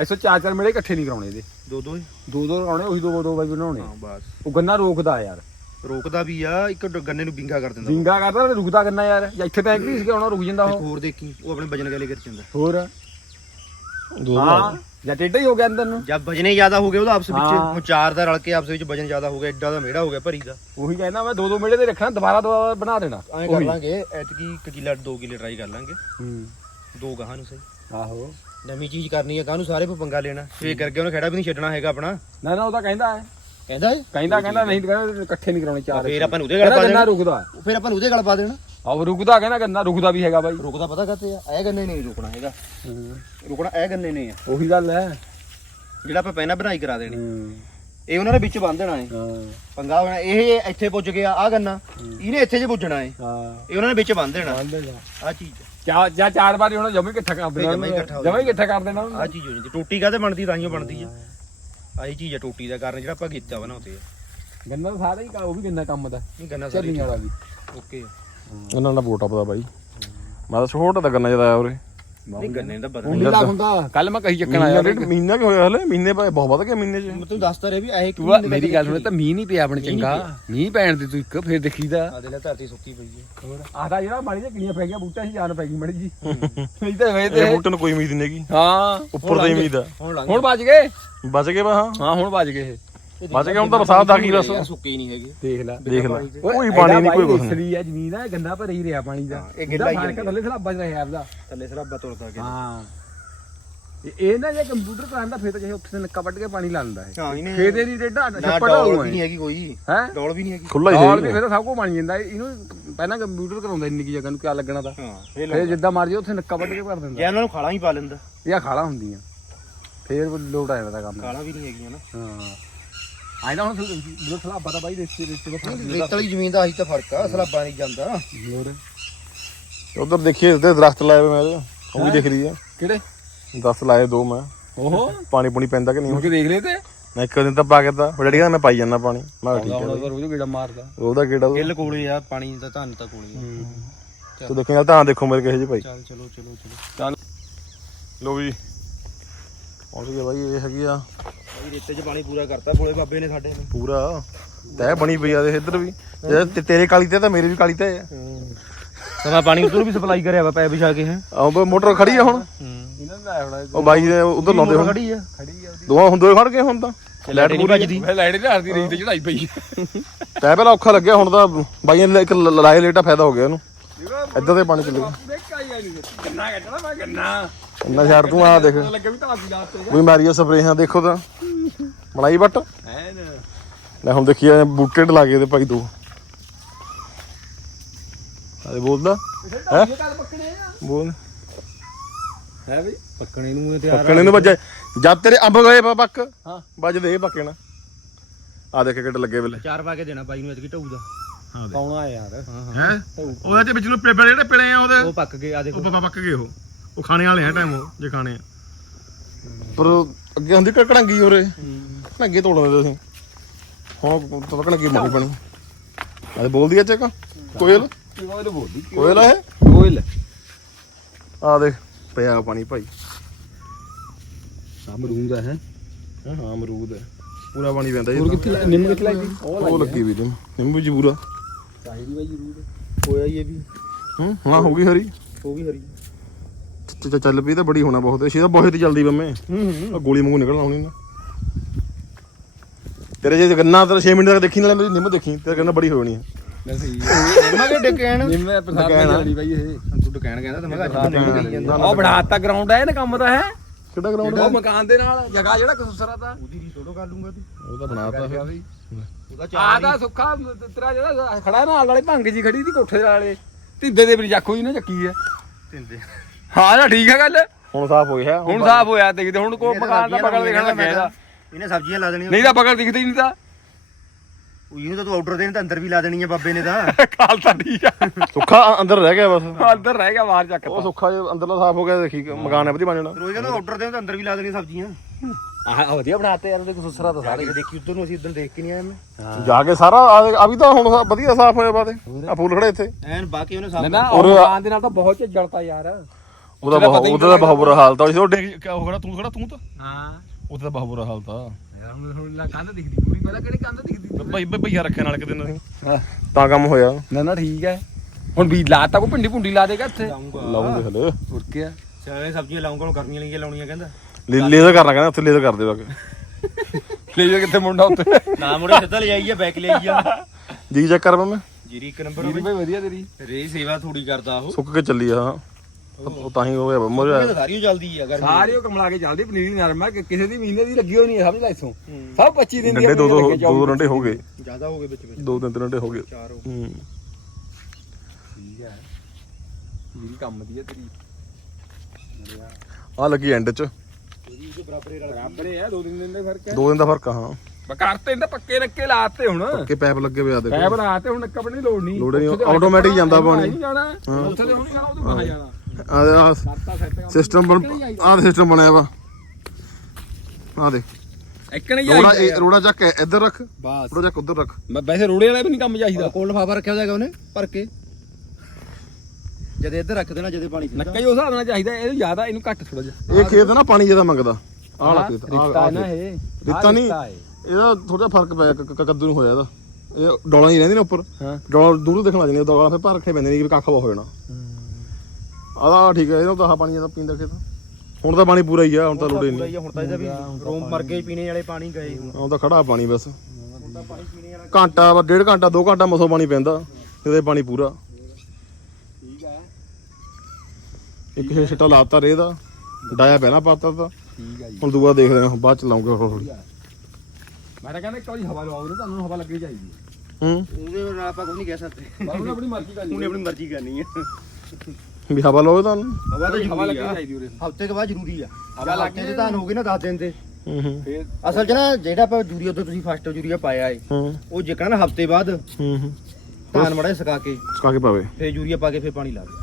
ਇੱਥੋਂ ਚਾਰ ਚਾਰ ਮੇੜੇ ਇਕੱਠੇ ਨਹੀਂ ਕਰਾਉਣੇ ਇਹਦੇ। ਦੋ ਦੋ ਹੀ। ਦੋ ਦੋ ਲਗਾਉਣੇ ਉਹੀ ਦੋ ਦੋ ਬਾਈ ਬਣਾਉਣੇ। ਹਾਂ ਬਸ। ਉਹ ਗੰਨਾ ਰੋਕਦਾ ਯਾਰ। ਰੋਕਦਾ ਵੀ ਆ ਇੱਕ ਗੰਨੇ ਨੂੰ ਬਿੰਗਾ ਕਰ ਦਿੰਦਾ ਵਿੰਗਾ ਕਰਦਾ ਤੇ ਰੁਕਦਾ ਗੰਨਾ ਯਾਰ? ਜਾਂ ਇੱਥੇ ਤਾਂ ਘੀਸ ਕੇ ਆਉਣਾ ਰੁਕ ਜਾਂਦਾ ਇੱਕ ਉਹ? ਹੋਰ ਦੇਖੀ ਉਹ ਆਪਣੇ ਵਜਨ ਗਲੇ ਕਰ ਜਾਂਦਾ। ਹੋਰ? ਦੋ ਹਾਂ ਜਾਂ ਟੇਢਾ ਹੀ ਹੋ ਗਿਆ ਅੰਦਰ ਨੂੰ। ਜਦ ਵਜਨੇ ਜ਼ਿਆਦਾ ਹੋ ਗਏ ਉਹਦਾ ਆਪਸ ਵਿੱਚ। ਹਾਂ। ਹੁਣ ਚਾਰ ਦਾ ਰਲ ਕੇ ਆਪਸ ਵਿੱਚ ਵਜਨ ਜ਼ਿਆਦਾ ਹੋ ਗਿਆ ਐਡਾ ਦਾ ਮੇੜਾ ਹੋ ਗਿਆ ਭਰੀ ਦਾ। ਉਹੀ ਕਹਿੰਦਾ ਮੈਂ ਦੋ ਦੋ ਮੇੜੇ ਤੇ ਰੱਖਣਾ ਦੁਬਾਰਾ ਦੁਬਾਰਾ ਬਣਾ ਦੇਣਾ। ਐਂ ਕਰ ਲਾਂਗੇ ਐਤਕੀ 1 ਕਿੱਲਾ 2 ਕਿੱਲੇ ਟਰਾਈ ਕਰ ਲਾਂਗੇ। ਹੂੰ। ਦੋ ਗਾਹਾਂ ਨੂੰ ਸਹੀ। ਆਹੋ। ਨਵੀਂ ਚੀਜ਼ ਕਰਨੀ ਹੈ ਕਾਹਨੂੰ ਸਾਰੇ ਪੇ ਪੰਗਾ ਲੈਣਾ। ਫੇਰ ਕਰਕੇ ਉਹਨੇ ਖੜਾ ਵੀ ਨਹੀਂ ਛੱਡਣਾ ਹੈਗਾ ਆਪਣਾ। ਨਾ ਨਾ ਉਹ ਤਾਂ ਕਹਿੰਦਾ ਹੈ। ਕਹਿੰਦਾ ਏ ਕਹਿੰਦਾ ਕਹਿੰਦਾ ਨਹੀਂ ਕਹਿੰਦਾ ਇਕੱਠੇ ਨਹੀਂ ਕਰਾਉਣੇ ਚਾਰ ਫੇਰ ਆਪਾਂ ਨੂੰ ਉਹਦੇ ਗਲ ਕਹਿੰਦਾ ਪਾ ਗੰਨਾ ਦੇਣਾ। ਰੁਕਦਾ। ਫੇਰ ਆਪਾਂ ਨੂੰ ਉਹਦੇ ਗਲ ਪਾ ਦੇਣਾ। ਆਹ ਰੁਕਦਾ ਕਹਿੰਦਾ ਗੰਨਾ ਰੁਕਦਾ ਵੀ ਹੈਗਾ ਬਾਈ। ਰੁਕਦਾ ਪਤਾ ਕਾਤੇ ਆ? ਇਹ ਗੰਨੇ ਨਹੀਂ ਰੁਕਣਾ ਹੈਗਾ। ਰੁਕਣਾ ਇਹ ਗੰਨੇ ਨੇ ਆ। ਉਹੀ ਗੱਲ ਹੈ। ਜਿਹੜਾ ਆਪਾਂ ਪਹਿਲਾਂ ਬਣਾਈ ਕਰਾ ਦੇਣੀ। ਇਹ ਉਹਨਾਂ ਦੇ ਵਿੱਚ ਬੰਨ ਦੇਣਾ ਏ। ਹਾਂ। ਪੰਗਾ ਹੋਣਾ। ਇਹ ਇੱਥੇ ਪੁੱਜ ਗਿਆ ਆ ਗੰਨਾ। ਇਹਨੇ ਇੱਥੇ ਜੇ ਪੁੱਜਣਾ ਏ। ਹਾਂ। ਇਹ ਉਹਨਾਂ ਨੇ ਵਿੱਚ ਬੰਨ ਦੇਣਾ। ਆ ਚੀਜ਼। ਚਾ ਜਾਂ ਚਾਰ ਵਾਰੀ ਹੁਣ ਜਮੇ ਇਕੱਠਾ ਕਰ ਦੇਣਾ ਜਮਾਂ ਇਕੱਠਾ ਹੋ ਜਮੇ ਇਕੱਠਾ ਕਰ ਦੇਣਾ। ਆ। ਚੀਜ਼ ਹੋ ਜਾਂਦੀ। ਟੋਟੀ ਕਾਹਦੇ ਬਣਦੀ ਤਾਂ ਹੀ ਬਣਦੀ ਆ। ਆਹੀ ਚੀਜ਼ ਆ ਟੋਟੀ ਦਾ ਕਾਰਨ ਜਿਹੜਾ ਆਪਾਂ ਕੀਤਾ ਬਣਾਉਂਦੇ ਆ ਗੰਨਾ ਸਾਰਾ ਹੀ ਕਾ- ਉਹ ਵੀ ਗੰਨਾ ਕੰਮ ਦਾ। ਇਹ ਗੰਨਾ ਸਾਰੀ ਚੱਲੀ ਵਾਲਾ ਵੀ। ਓਕੇ। ਇਹਨਾਂ ਦਾ ਵੋਟਾ ਪਤਾ ਬਾਈ। ਮੈਂ ਤਾਂ ਛੋਟਾ ਤਾਂ ਗੰਨਾ ਜ਼ਿਆਦਾ ਆਇਆ ਉਰੇ। ਨਹੀਂ ਗੰਨੇ ਦਾ ਹੁਣ ਬਦਲ ਨਹੀਂ ਲੱਗ ਹੁੰਦਾ। ਕੱਲ ਮੈਂ ਕਹੀ ਚੱਕਣ ਆਇਆ ਮਹੀਨਾ ਮਹੀਨਾ ਕਿ ਹੋਇਆ ਹਲੇ? ਮਹੀਨੇ ਬਾਅਦ ਬਹੁਤ ਵਧ ਗਿਆ ਮਹੀਨੇ ਚ। ਮੈਂ ਤੈਨੂੰ ਦੱਸਦਾ ਰਿਹਾ ਵੀ ਇਹ ਤੂੰ ਆ ਮੇਰੀ ਗੱਲ ਸੁਣ ਤਾਂ ਮੀਂਹ ਨਹੀਂ ਪਿਆ ਆਪਣੇ ਚੰਗਾ। ਮੀਂਹ ਪੈਣ ਤੇ ਤੂੰ ਇੱਕ ਫੇਰ ਦੇਖੀਦਾ ਆ ਦੇ ਲੈ ਧਰਤੀ ਸੁੱਕੀ ਪਈ ਹੈ। ਆਦਾ ਜਿਹੜਾ ਮਾੜੀ ਜਿਹੀ ਕਿਣੀਆਂ ਪੈ ਗਈਆਂ ਬੂਟਾ ਸੀ ਜਾਨ ਪੈ ਗਈ ਮੜੀ ਜੀ ਨਹੀਂ ਤਾਂ ਹੋਏ ਇਹ ਤੇ ਬੂਟੇ ਨੂੰ ਕੋਈ ਉਮੀਦ ਨਹੀਂ ਹੈਗੀ। ਹਾਂ। ਉੱਪਰ ਤੇ ਉਮੀਦ ਆ। ਹੁਣ ਲੰਘ ਹੁਣ ਬਚ ਗਏ? ਬਚ ਗਏ ਬਾ ਹਾਂ। ਹਾਂ ਹੁਣ ਬਚ ਗਏ ਬਚ ਗਿਆ ਹੁਣ ਤਾਂ ਬਰਸਾਤ ਆ। ਗਈ ਬਸ ਸੁੱਕੇ ਹੀ ਨਹੀਂ ਹੈਗੇ। ਦੇਖ ਲੈ। ਦੇਖ ਲੈ। ਕੋਈ ਪਾਣੀ ਨਹੀਂ ਕੋਈ ਕੁਛ ਨਹੀਂ। ਹੈ ਜ਼ਮੀਨ ਹੈ ਗੰਦਾ ਭਰ ਹੀ ਰਿਹਾ ਪਾਣੀ ਦਾ। ਹਾਂ, ਇਹ ਗਿੱਲਾ ਹੀ ਫ਼ਰਕ ਥੱਲੇ ਸਲਾਬਾ ਰਿਹਾ ਆਪਦਾ। ਥੱਲੇ ਸਰਾਬਾ ਤੁਰਦਾ ਗਿਆ। ਹਾਂ। ਇਹ- ਨਾ ਜੇ ਕੰਪਿਊਟਰ ਕਰਾਂਦਾ ਫੇਰ ਤਾਂ ਜੇ ਉੱਥੇ ਨੱਕਾ ਵੱਢ ਕੇ ਪਾਣੀ ਲਾ ਲੈਂਦਾ ਹੈ ਹਾਂ ਇਹਨੇ ਫੇਰ ਇਹਦੀ ਡੇਡਾ ਨਾ ਛੱਪੜ ਡੌਲ ਹੋਊਗਾ ਵੀ ਨਹੀਂ ਹੈਗੀ ਕੋਈ। ਹੈ? ਡੌਲ ਵੀ ਨਹੀਂ ਹੈਗੀ। ਖੁੱਲਾ ਹੀ ਔਰ ਵੀ ਹੈ ਫੇਰ ਤਾਂ ਸਭ ਕੁਝ ਬਣ ਜਾਂਦਾ। ਇਹਨੂੰ ਪਹਿਲਾਂ ਕੰਪਿਊਟਰ ਕਰਾਉਂਦਾ ਇੰਨੀ ਕੀ ਜਗ੍ਹਾ ਨੂੰ ਕਿਆ ਲੱਗਣਾ ਦਾ ਹਾਂ ਫੇਰ ਜਿੱਦਾਂ ਮਰਜ਼ੀ ਉੱਥੇ ਨੱਕਾ ਵੱਢ ਕੇ ਭਰ ਦਿੰਦਾ। ਜੇ ਉਹਨਾਂ ਨੂੰ ਖਾਲਾਂ ਹੀ ਪਾ ਲੈਂਦਾ। ਇਹ ਖਾਲਾ ਹੁੰਦੀਆਂ। ਫੇਰ ਲੋਟ ਆ ਜਾਂਦਾ ਕੰਮ। ਖਾਲਾਂ ਵੀ ਨਹੀਂ ਹੈਗੀਆਂ ਨਾ। ਹਾਂ। ਆਇਦਾ ਹੁਣ ਜਦੋਂ ਸਲਾਬਾ ਤਾਂ ਬਾਈ ਰੇਤੇ ਦਾ ਫ਼ਰਕ ਰੇਤ ਵਾਲੀ ਜ਼ਮੀਨ ਦਾ ਆਹੀ ਤਾਂ ਫ਼ਰਕ ਆ ਸਲਾਬਾ ਨਹੀਂ ਜਾਂਦਾ। ਹੋਰ? ਉਧਰ ਦੇਖੀਏ ਤੇ ਦਰਖਤ ਲਾਏ ਹੋਏ ਮੈਂ ਇਹਦੇ। ਉਹ ਵੀ ਦਿਖ ਰਹੀ ਆ। ਕਿਹੜੇ? 10 ਲਾਏ ਦੋ ਮੈਂ। ਓਹੋ? ਪਾਣੀ ਪੂਣੀ ਪੈਂਦਾ ਕਿ ਨਹੀਂ? ਮੁੜ ਕੇ ਦੇਖ ਲਏ ਤੇ? ਮੈਂ ਇੱਕ ਦਿਨ ਤਾਂ ਪਾ ਕੇ ਤਾਂ ਡੈਡੀ ਕਹਿੰਦਾ ਮੈਂ ਪਾਈ ਜਾਂਦਾ ਪਾਣੀ। ਮੈਂ ਕਿਹਾ ਠੀਕ ਹੈ ਉਹਦਾ ਰੋਜ਼ ਗੇੜਾ ਮਾਰਦਾ। ਉਹਦਾ ਕਿਹੜਾ ਉਹ ਗਿੱਲ ਕੋਲੇ ਆ ਪਾਣੀ ਦਾ ਧੰਨ ਤਾਂ ਕੋਲੇ ਆ। ਤੇ ਦੇਖੋ ਤਾਂ ਦੇਖੋ ਮੇਰੇ ਕਿਸੇ ਜੀ ਭਾਈ। ਚੱਲ ਚਲੋ ਚਲੋ ਚਲੋ। ਚੱਲ। ਲੋ ਵੀ ਪਹੁੰਚ ਗਏ ਬਾਈ ਇਹ ਹੈਗੀ ਆ। ਭਾਈ ਰੇਤੇ 'ਚ ਪਾਣੀ ਪੂਰਾ ਕਰਤਾ ਭੋਲੇ ਬਾਬੇ ਨੇ ਸਾਡੇ ਨੇ। ਪੂਰਾ। ਤੈ ਬਣੀ ਪਈ ਆ ਦੇ ਇੱਧਰ ਵੀ। ਤੇ ਤੇਰੇ ਕਾਲੀ ਤੇ ਤਾਂ ਮੇਰੇ ਵੀ ਕਾਲੀ ਤੇ ਆ। ਸਵਾ ਪਾਣੀ ਉਧਰ ਵੀ ਸਪਲਾਈ ਕਰਿਆ ਵਾ ਪੈ ਵਿਛਾ ਕੇ ਹੈ। ਆਹ ਬਈ ਮੋਟਰ ਖੜੀ ਆ ਹੁਣ। ਇਹਨਾਂ ਦਾ ਆਇਆ ਹੋਣਾ ਉਹ ਬਾਈ ਨੇ ਉਧਰ ਲਾਉਂਦੇ ਹੁਣ। ਖੜੀ ਆ। ਖੜੀ ਆ ਉਹਦੀ ਦੋਵਾਂ ਹੁੰਦੇ ਖੜ ਗਏ ਹੁਣ ਤਾਂ। ਲਾਈਟ ਨਹੀਂ ਭੱਜਦੀ। ਮੈਂ ਲਾਈਟ ਦੇ ਹਰਦੀ ਰਹੀ ਤੇ ਚੜਾਈ ਪਈ ਤੈ ਪਹਿਲਾਂ ਔਖਾ ਲੱਗਿਆ ਹੁਣ ਤਾਂ ਬਾਈਆਂ ਨੇ ਇੱਕ ਲਾਏ ਲੇਟਾ ਫਾਇਦਾ ਹੋ ਗਿਆ ਇਹਨੂੰ ਇੱਧਰ ਦੇ ਪਾਣੀ ਚੱਲੇ ਨਹੀਂ ਗੰਨਾ ਕੱਟਣਾ ਮੈਂ ਗੰਨਾ ਇੰਨਾ ਛੱਡ ਤੂੰ ਆ ਦੇਖ। ਲੱਗਾ ਵੀ ਤਾਂ ਅੱਜ ਤੇ ਕੋਈ ਮਾਰੀਆ ਸਪਰੇਹਾਂ ਦੇਖੋ ਤਾਂ। ਬਣਾਈ ਬੱਟ। ਐਨ। ਲੈ ਹੁਣ ਦੇਖੀਏ ਬੂਟੇ ਢਲਾ ਕੇ ਤੇ ਭਾਈ ਦੋ। ਅਰੇ ਬੋਲਦਾ ਹੈ? ਕੱਲ ਪੱਕਣੇ ਆ। ਬੋਲ। ਹੈ ਬਈ ਪੱਕਣੇ ਨੂੰ ਤਿਆਰ ਪੱਕਣੇ ਨੂੰ ਵੱਜੇ। ਜਦ ਤੇਰੇ ਅੰਬ ਗਏ ਪੱਕ ਹਾਂ। ਵੱਜਦੇ ਇਹ ਪੱਕੇ ਨਾ। ਆ ਦੇਖ ਕਿੱਡ ਲੱਗੇ ਵੇਲੇ। ਚਾਰ ਪਾ ਕੇ ਦੇਣਾ ਬਾਈ ਨੂੰ ਢਊ ਦਾ। ਹਾਂ ਪਾਉਣਾ ਯਾਰ? ਹਾਂ? ਹਾਂ ਹੈ ਉਹਦੇ ਤੇ ਵਿੱਚ ਨੂੰ ਪੇਪਰ ਜਿਹੜੇ ਪਿਲੇ ਆ ਉਹਦੇ। ਉਹ ਪੱਕ ਗਏ ਆ ਦੇਖੋ। ਉਹ ਪੱਪਾ ਪੱਕ ਗਏ ਉਹ। ਉਹ ਖਾਣੇ ਵਾਲੇ ਆ ਟਾਈਮ ਉਹ ਜੇ ਖਾਣੇ ਆ। ਪਰ ਅੱਗੇ ਹੁੰਦੀ ਕੜੰਗੀ ਹੋਰੇ ਕੜੰਗੇ ਤੋੜਦੇ ਤੁਸੀਂ ਹੁਣ ਤਾਂ ਕੜੰਗੀ ਮਾਰੀ ਬਣੀ ਆ ਬੋਲਦੀ ਆ ਚੱਕ? ਕੋਇਲ? ਕੋਇਲ ਬੋਲਦੀ ਕੋਇਲ। ਆ ਇਹ? ਕੋਇਲ। ਆ ਦੇਖ ਪਿਆ ਪਾਣੀ ਭਾਈ। ਅਮਰੂਦ ਹੈ? ਹਾਂ? ਹਾਂ ਅਮਰੂਦ ਹੈ ਪੂਰਾ ਪਾਣੀ ਪੈਂਦਾ ਜੀ ਹੋਰ ਕਿੱਥੇ ਨਿੰਮ ਕਿੱਥੇ ਲੱਗੀ ਉਹ ਲੱਗੀ ਵੀ ਤੇ ਨਿੰਬੂ ਜੀ ਪੂਰਾ ਚਾਹੀਦੀ ਬਾਈ ਜ਼ਰੂਰ। ਹੋਇਆ ਹੀ ਇਹ ਵੀ। ਹੂੰ? ਹਾਂ ਹੋ ਗਈ ਹਰੀ। ਉਹ ਵੀ ਹਰੀ। ਚ- ਚ- ਚੱਲ ਪਈ ਤਾਂ ਬੜੀ ਹੋਣਾ ਬਹੁਤ। ਛੇ ਤਾਂ ਬਹੁਤ ਹੀ ਜਲਦੀ ਬੰਮੇ। ਹੂੰ ਹੂੰ। ਆ ਗੋਲੀ ਵਾਂਗੂ ਨਿਕਲ ਆਉਣੀ ਨਾ। ਤੇਰੇ ਜੇ ਗੰਨਾ ਤੇਰਾ 6 ਮਿੰਟ ਤੱਕ ਦੇਖੀ ਨਾ ਮੇਰੀ ਨਿੰਮ ਦੇਖੀ। ਤੇਰੇ ਗੰਨਾ ਬੜੀ ਹੋ ਜਾਣੀ ਹੈ ਮੈਂ ਸਹੀ ਨਿੰਮਾ ਕੇ ਡਕੈਣ ਨਿੰਮ ਮੈਂ ਪਸਾਰ ਕਹਿਣਾ। ਵਾਲੀ ਬਾਈ ਇਹ। ਤੂੰ ਡਕੈਣ ਕਹਿੰਦਾ ਤਾਂ ਮੈਂ ਕਿਹਾ ਅੱਜ ਨਿੰਮ ਕਹੀ ਜਾਂਦਾ ਉਹ ਬਣਾਤਾ ਗਰਾਊਂਡ ਹੈ ਇਹਨੇ ਕੰਮ ਤਾਂ ਹੈ। ਕਿਹੜਾ ਗਰਾਊਂਡ ਉਹ ਮਕਾਨ ਦੇ ਨਾਲ ਜਗ੍ਹਾ ਜਿਹੜਾ ਕਸੂਸਰਾ ਤਾਂ। ਉਹਦੀ ਰੀ ਥੋੜੋ ਕਰ ਲੂੰਗਾ ਤੂੰ। ਉਹ ਤਾਂ ਬਣਾਤਾ ਫਿਰ। ਉਹਦਾ ਆ ਦਾ ਸੁੱਖਾ ਤੇਰਾ ਜਿਹੜਾ ਖੜਾ ਨਾਲ ਵਾਲੇ ਭੰਗ ਜੀ ਖੜੀ ਦੀ ਕੋਠੇ ਵਾਲੇ। ਢਿੱਦੇ ਦੇ ਵੀ ਜਾਖੋ ਜੀ ਨੇ ਚੱਕੀ ਹੈ ਤਿੰਦੇ ਹਾਂ ਨਾ ਠੀਕ ਹੈ ਗੱਲ। ਹੁਣ ਸਾਫ਼ ਹੋ ਗਿਆ ਹੁਣ ਸਾਫ਼ ਹੋਇਆ ਦੇਖਦੇ ਹੁਣ ਕੋ ਮਕਾਨ ਦਾ ਬਗਲ ਦੇਖਣ ਲੱਗਿਆ ਇਹਦਾ। ਇਹਨੇ ਸਬਜ਼ੀਆਂ ਲਾ ਦੇਣੀਆਂ। ਨਹੀਂ ਤਾਂ ਬਗਲ ਦਿਖਦੀ ਹੀ ਨਹੀਂ ਤਾਂ। ਉਹਨੂੰ ਤਾਂ ਤੂੰ ਆਰਡਰ ਦੇਣ ਤਾਂ ਅੰਦਰ ਵੀ ਲਾ ਦੇਣੀ ਆ ਬਾਬੇ ਨੇ ਤਾਂ। ਕਾਲ ਤਾਂ ਠੀਕ ਆ। ਸੁੱਖਾ ਅੰਦਰ ਰਹਿ ਗਿਆ ਬਸ। ਅੰਦਰ ਰਹਿ ਗਿਆ ਬਾਹਰ ਚੱਕ ਉਹ ਸੁੱਖਾ ਜੇ ਅੰਦਰਲਾ ਸਾਫ਼ ਹੋ ਗਿਆ ਦੇਖੀ ਮਕਾਨ ਹੈ ਵਧੀਆ ਬਣ ਜਾਣਾ। ਰੋਜ਼ ਕਹਿੰਦਾ ਆਰਡਰ ਦੇਣ ਤਾਂ ਅੰਦਰ ਵੀ ਲਾ ਦੇਣੀ ਸਬਜ਼ੀਆਂ। ਆਹ ਵਧੀਆ ਬਣਾਤੇ ਯਾਰ ਉਹਦੇ ਕਸੂਸਰਾ ਤਾਂ ਸਾਰੇ। ਦੇਖੀ ਉਧਰ ਨੂੰ ਅਸੀਂ ਉਧਰ ਦੇਖ ਕੇ ਨਹੀਂ ਆਏ ਮੈਂ। ਜਾ ਕੇ ਸਾਰਾ ਆ ਵੀ ਤਾਂ ਹੁਣ ਵਧੀਆ ਸਾਫ਼ ਹੋਇਆ ਬਾਤੇ ਆ ਫੁੱਲ ਖੜੇ ਇੱਥੇ। ਐਨ ਬਾਕੀ ਉਹਨੇ ਨਾ ਸਭ ਨਾ ਉਹ ਮਕਾਨ ਦੇ ਨਾਲ ਤਾਂ ਬਹੁਤ ਜਲਤਾ ਯਾਰ। ਉਹਦਾ ਬਹੁਤ ਉਹਦਾ ਤਾਂ ਬਹੁਤ ਬੁਰਾ ਹਾਲ ਤਾਂ ਉਹ ਡਿੱਗ ਕਿਆ ਹੋ ਖੜਾ ਤੂੰ ਖੜਾ ਤੂੰ ਤਾਂ? ਹਾਂ। ਉਹਦਾ ਤਾਂ ਬਹੁਤ ਬੁਰਾ ਹਾਲ ਤਾਂ। ਯਾਰ ਹੁਣ ਹੁਣ ਨਾ ਕੰਧ ਦਿਖਦੀ ਪੂਰੀ ਪਹਿਲਾਂ ਕਿਹੜੀ ਕੰਧ ਦਿਖਦੀ ਬਈ ਭਈਆ ਰੱਖਿਆ ਨਾਲ ਕਿਤੇ ਨਹੀਂ ਹਾਂ ਤਾਂ ਕੰਮ ਹੋਇਆ। ਨਾ ਨਾ ਠੀਕ ਹੈ। ਹੁਣ ਵੀ ਲਾਤਾ ਕੋ ਭਿੰਡੀ ਭੁੰਡੀ ਲਾ ਦੇਗਾ ਇੱਥੇ। ਲਾਉਂਗਾ ਹਲੇ। ਹੋਰ ਕੀ ਚਾਹੇ ਸਬਜ਼ੀਆਂ ਲਾਉਂਗਾ ਹੁਣ ਕਰਨੀਆਂ ਲਈਆਂ ਲਾਉਣੀਆਂ ਕਹਿੰਦਾ। ਲੇਜ਼ਰ ਕਰਨਾ ਕਹਿੰਦਾ ਉੱਥੇ ਲੇਜ਼ਰ ਕਰ ਦੇ ਬਾਕੀ ਲੈ ਜਾ ਕਿੱਥੇ ਮੁੰਡਾ ਉੱਤੇ ਨਾ ਮੁੜੇ ਸਿੱਧਾ ਲੈ ਜਾਈਏ ਬੈਕ ਲੈ ਆਈਆ ਜੀ ਚੈੱਕ ਕਰ ਬੰਮੇ ਜੀਰੀ ਇੱਕ ਨੰਬਰ ਮੇਰੀ ਭਾਈ ਵਧੀਆ ਤੇਰੀ। ਰੇ ਸੇਵਾ ਥੋੜੀ ਕਰਦਾ ਉਹ। ਸੁੱਕ ਕੇ ਚੱਲੀ ਆ ਹਾਂ। ਉਹ ਤਾਂ ਹੀ ਹੋ ਗਿਆ ਬੰਮੋ ਇਹ ਤਾਂ ਸਾਰੀ ਚੱਲਦੀ ਆ ਗਰਮੀ। ਸਾਰੇ ਉਹ ਕਮਲਾ ਕੇ ਚੱਲਦੀ ਪਨੀਰੀ ਨਰਮ ਹੈ ਕਿ ਕਿਸੇ ਦੀ ਮਹੀਨੇ ਦੀ ਲੱਗੀ ਹੋਈ ਨਹੀਂ ਸਮਝ ਲੈ ਇਥੋਂ। ਸਭ 25 ਦਿਨ ਦੀ ਡੰਡੇ ਦੋ ਦੋ। ਦੋ ਡੰਡੇ ਹੋ ਗਏ। ਜ਼ਿਆਦਾ ਹੋ ਗਏ ਵਿੱਚ ਵਿੱਚ। ਦੋ ਤਿੰਨ ਤਿੰਨ ਡੰਡੇ ਹੋ ਗਏ। ਚਾਰ ਹੋ ਹੂੰ। ਠੀਕ ਹੈ ਮੇਰੀ ਕੰਮ ਦੀ ਹੈ ਤੇਰੀ। ਆ ਲੱਗੀ ਐਂਡ ਚ। ਦੋ ਦਿਨ ਦਾ ਫ਼ਰਕ ਹੈ ਦੋ ਦਿਨ ਦਾ ਫ਼ਰਕ ਆ ਹਾਂ। ਕਰਤੇ ਇਹਦੇ ਪੱਕੇ ਨੱਕੇ ਲਾਤੇ ਹੁਣ। ਕਿ ਪੈਪ ਲੱਗੇ ਹੋਏ ਆ ਪੈ ਦੇਖੋ ਬਣਾਤੇ ਹੁਣ ਨੱਕਾ ਬਣੀ ਲੋੜ ਨਹੀਂ। ਲੋੜ ਨਹੀਂ, ਤੇ automatic ਜਾਂਦਾ ਪਾਣੀ। ਨਹੀਂ ਜਾਣਾ ਉੱਥੇ ਤੇ ਹੁਣ ਨਹੀਂ ਜਾਣਾ ਉਹਦੇ ਬਾਹਰ ਜਾਣਾ। ਆ ਸਿਸਟਮ ਬਣ ਆ ਸਿਸਟਮ ਬਣਿਆ ਵਾ। ਆ ਦੇ। ਇੱਕ ਨਹੀਂ ਰੋੜਾ ਜਾਈਦਾ ਰੋੜਾ ਚੱਕ ਇੱਧਰ ਰੱਖ ਬਸ। ਰੋੜਾ ਚੱਕ ਉੱਧਰ ਰੱਖ। ਮੈਂ ਵੈਸੇ ਰੋੜੇ ਵਾਲਾ ਵੀ ਨਹੀਂ ਕੰਮ ਚਾਹੀਦਾ ਕੋਲ ਲਫਾਫਾ ਰੱਖਿਆ ਹੋਇਆ ਉਹਨੇ ਭਰ ਕੇ। ਜਦ ਇੱਧਰ ਰੱਖ ਦੇਣਾ ਜਦੇ ਪਾਣੀ ਨੱਕਾ ਹੀ ਉਸ ਹਿਸਾਬ ਨਾਲ ਚਾਹੀਦਾ ਇਹਨੂੰ ਜ਼ਿਆਦਾ ਇਹਨੂੰ ਘੱਟ ਥੋੜਾ ਜਿਹਾ। ਇਹ ਖੇਤ ਨਾ ਪਾਣੀ ਜ਼ਿਆਦਾ ਮੰਗਦਾ। ਆਹ ਵਾਲਾ ਖੇਤ ਆਹ- ਰਿਕਤਾ ਆਹ ਖੇਤ। ਇਹ। ਰਿਕਤਾ ਨਹੀਂ ਇਹਦਾ ਥੋੜਾ ਫ਼ਰਕ ਪਿਆ ਕ- ਕ- ਕੱਦੂ ਨੂੰ ਹੋਇਆ ਇਹਦਾ। ਇਹ ਡੋਲਾਂ ਹੀ ਰਹਿੰਦੀ ਨੇ ਉੱਪਰ। ਹਾਂ। ਡੋਲਾਂ ਦੂਰ ਦੇਖਣ ਲੱਗ ਜਾਂਦੀਆਂ ਡੋਲਾਂ ਫਿਰ ਭਰ ਰੱਖੇ ਪੈਂਦੇ ਨੇ ਕਿ ਕੱਖ ਵਾ ਹੋ ਜਾਣਾ। ਆਦਾ ਠੀਕ ਹੈ ਇਹਦਾ ਤਾਂ ਆਹ ਪਾਣੀ ਜ਼ਿਆਦਾ ਪੀਂਦਾ ਖੇਤ। ਹੁਣ ਤਾਂ ਪਾਣੀ ਪੂਰਾ ਹੀ ਆ ਹੁਣ ਤਾਂ ਲੋੜ ਹੀ ਨਹੀਂ। ਹੁਣ ਤਾਂ ਇਹਦਾ ਵੀ ਰੋਮ ਮਰ ਗਏ ਪੀਣੇ ਵਾਲੇ ਪਾਣੀ ਗਏ ਹੁਣ। ਹੁਣ ਤਾਂ ਖੜਾ ਪਾਣੀ ਬਸ। ਹੁਣ ਤਾਂ ਪਾਣੀ ਪੀਣੇ ਵਾਲਾ ਘੰਟਾ ਵਾ ਡੇਢ ਘੰਟਾ 2 ਘੰਟਾ ਮਸੋ ਪਾਣੀ ਪੈਂਦਾ ਇਹਦੇ ਪਾਣੀ ਪੂਰਾ। ਠੀਕ ਹੈ। ਇੱਕ ਛੇ ਛਿੱਟਾ ਲਾਤਾ ਰੇ ਦਾ ਡਾਇਆ ਪੈਣਾ ਪਾਤਾ ਤਾਂ। ਠੀਕ ਹੈ ਜੀ। ਹੁਣ ਦੂਆ ਦੇਖਦੇ ਹਾਂ ਬਾਅਦ ਚ ਲਾਉਂਗੇ ਹੌਲੀ ਮੈਂ ਤਾਂ ਕਹਿੰਦਾ ਇੱਕ ਵਾਰੀ ਹਵਾ ਲਵਾਓ ਨਾ ਤੁਹਾਨੂੰ ਹਵਾ ਲੱਗੀ ਚਾਹੀਦੀ ਹੈ। ਉਹਦੇ ਨਾਲ ਆਪਾਂ ਕੁਝ ਨਹੀਂ ਕਹਿ ਸਕਦੇ। ਆਪਣੀ ਮਰਜ਼ੀ ਕਰਨੀ ਉਹਨੇ ਆਪਣੀ ਮਰਜ਼ੀ ਕਰਨੀ ਹੈ। ਵੀ ਹਵਾ ਲਓਗੇ ਤੁਹਾਨੂੰ। ਹਵਾ ਤਾਂ ਹਵਾ ਲੱਗੀ ਜ਼ਰੂਰੀ ਆ। ਚਾਹੀਦੀ ਉਰੇ। ਹਫ਼ਤੇ ਕੇ ਬਾਅਦ ਜ਼ਰੂਰੀ ਆ। ਹਵਾ ਲੱਗ ਲੱਗ ਜੇ ਤਾਂ ਹੋ ਗਈ ਨਾ 10 ਦਿਨ ਦੇ। ਹੂੰ ਹੂੰ। ਫੇਰ ਅਸਲ 'ਚ ਨਾ ਜਿਹੜਾ ਆਪਾਂ ਯੂਰੀਆ ਤੋਂ ਤੁਸੀਂ ਫਸਟ ਯੂਰੀਆ ਪਾਇਆ ਏ ਹੂੰ। ਉਹ ਜਿਕਣਾ ਨਾ ਹਫ਼ਤੇ ਬਾਅਦ ਹੂੰ ਹੂੰ। ਧਾਨ ਮੜਾ ਸਕਾ ਕੇ ਸੁਕਾ ਕੇ ਪਾਵੇ। ਫੇਰ ਯੂਰੀਆ ਪਾ ਕੇ ਫੇਰ ਪਾਣੀ ਲਾ ਦੇ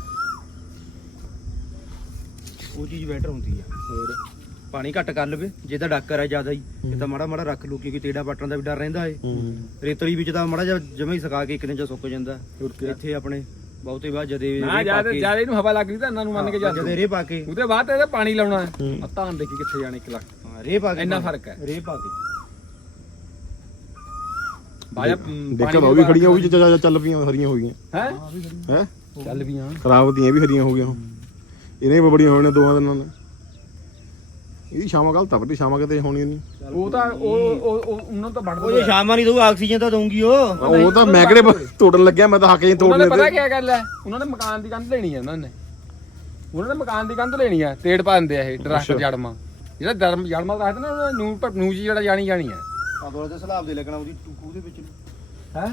ਉਹ ਚੀਜ਼ ਬੈਟਰ ਹੁੰਦੀ ਆ। ਹੋਰ? ਪਾਣੀ ਘੱਟ ਕਰ ਲਵੇ ਜੇ ਤਾਂ ਡਾਕਰ ਆ ਜ਼ਿਆਦਾ ਹੀ ਇਹ ਤਾਂ ਮਾੜਾ ਮਾੜਾ ਰੱਖ ਲੂ ਕਿਉਂਕਿ ਤੇੜਾ ਪੱਟਣ ਦਾ ਵੀ ਡਰ ਰਹਿੰਦਾ ਏ। ਹੂੰ। ਰੇਤਲੀ ਵਿੱਚ ਤਾਂ ਮਾੜਾ ਜਿਹਾ ਜਮਾ ਹੀ ਸਕਾ ਕੇ ਇੱਕ ਦਿਨ ਚ ਸੁੱਕ ਜਾਂਦਾ। ਇੱਥੇ ਆਪਣੇ ਬਹੁਤੇ ਬਾਅਦ ਜਦੇ ਨਾ ਜ਼ਿਆਦਾ ਜ਼ਿਆਦਾ ਇਹਨੂੰ ਹਵਾ ਲੱਗ ਗਈ ਤਾਂ ਇਹਨਾਂ ਨੂੰ ਮੰਨ ਕੇ ਜਾ ਜਦੇ ਰੇ ਪਾ ਕੇ ਉਹਦੇ ਬਾਅਦ ਤੇ ਇਹਦੇ ਪਾਣੀ ਲਾਉਣਾ ਹੈ। ਆ ਧਾਨ ਦੇਖੀ ਕਿੱਥੇ ਜਾਣੇ 1 ਲੱਖ। ਰੇ ਪਾ ਕੇ ਇੰਨਾ ਫ਼ਰਕ ਹੈ। ਰੇ ਪਾ ਕੇ ਬਾਜਾ ਦੇਖੋ ਉਹ ਵੀ ਖੜੀਆਂ ਉਹ ਵੀ ਚ- ਚ- ਚੱਲ ਪਈਆਂ ਹਰੀਆਂ ਹੋ ਗਈਆਂ। ਹੈ? ਹੈ ਚੱਲ ਹਾਂ ਖਰਾਬ ਦੀਆਂ ਵੀ ਹਰੀਆਂ ਹੋ ਗਈਆਂ। ਇਹਨੇ ਵੀ ਬੜੀਆਂ ਹੋਈਆਂ ਨੇ ਦੋਵਾਂ ਦਿਨਾਂ ਨੇ। ਇਹਦੀ ਸ਼ਾਮਾਂ ਗਲਤ ਆ ਪਰ ਸ਼ਾਮਾਂ ਕਿਤੇ ਹੋਣੀ ਨਹੀਂ। ਉਹ ਤਾਂ ਉਹ ਉਹ ਉਹ- ਉਹਨਾਂ ਤੋਂ ਉਹ ਬਣਦਾ ਜੇ ਸ਼ਾਮਾਂ ਨਹੀਂ ਦਊ ਆਕਸੀਜਨ ਤਾਂ ਦਊਂਗੀ ਉਹ। ਉਹ ਤਾਂ ਮੈਂ ਕਿਹੜੇ ਤੋੜਨ ਲੱਗਿਆ ਮੈਂ ਤਾਂ ਹੱਕ ਹੀ ਤੋੜ ਉਹਨਾਂ ਨੇ ਪਤਾ ਲੈਂਦੇ ਕੀ ਗੱਲ ਹੈ? ਉਹਨਾਂ ਨੇ ਮਕਾਨ ਦੀ ਕੰਧ ਲੈਣੀ ਹੈ ਉਹਨਾਂ ਨੇ। ਉਹਨਾਂ ਨੇ ਮਕਾਨ ਦੀ ਕੰਧ ਲੈਣੀ ਆ ਤੇੜ ਪਾ ਦਿੰਦੇ ਆ ਇਹ ਦਰਖਤ ਜੜਮਾ। ਜਿਹੜਾ ਦਰਮ ਜੜਮਾ ਦਾ ਨਾ ਉਹਦਾ ਨੂੰ ਪਰ ਨੂੰ ਜੀ ਜਿਹੜਾ ਜਾਣੀ ਜਾਣੀ ਹੈ ਆ ਦੋਲੇ ਤੇ ਸਲਾਬ ਦੇ ਲੱਗਣਾ ਉਹਦੀ ਟੂਕੂ ਦੇ ਵਿੱਚ। ਨੂੰ ਹੈ?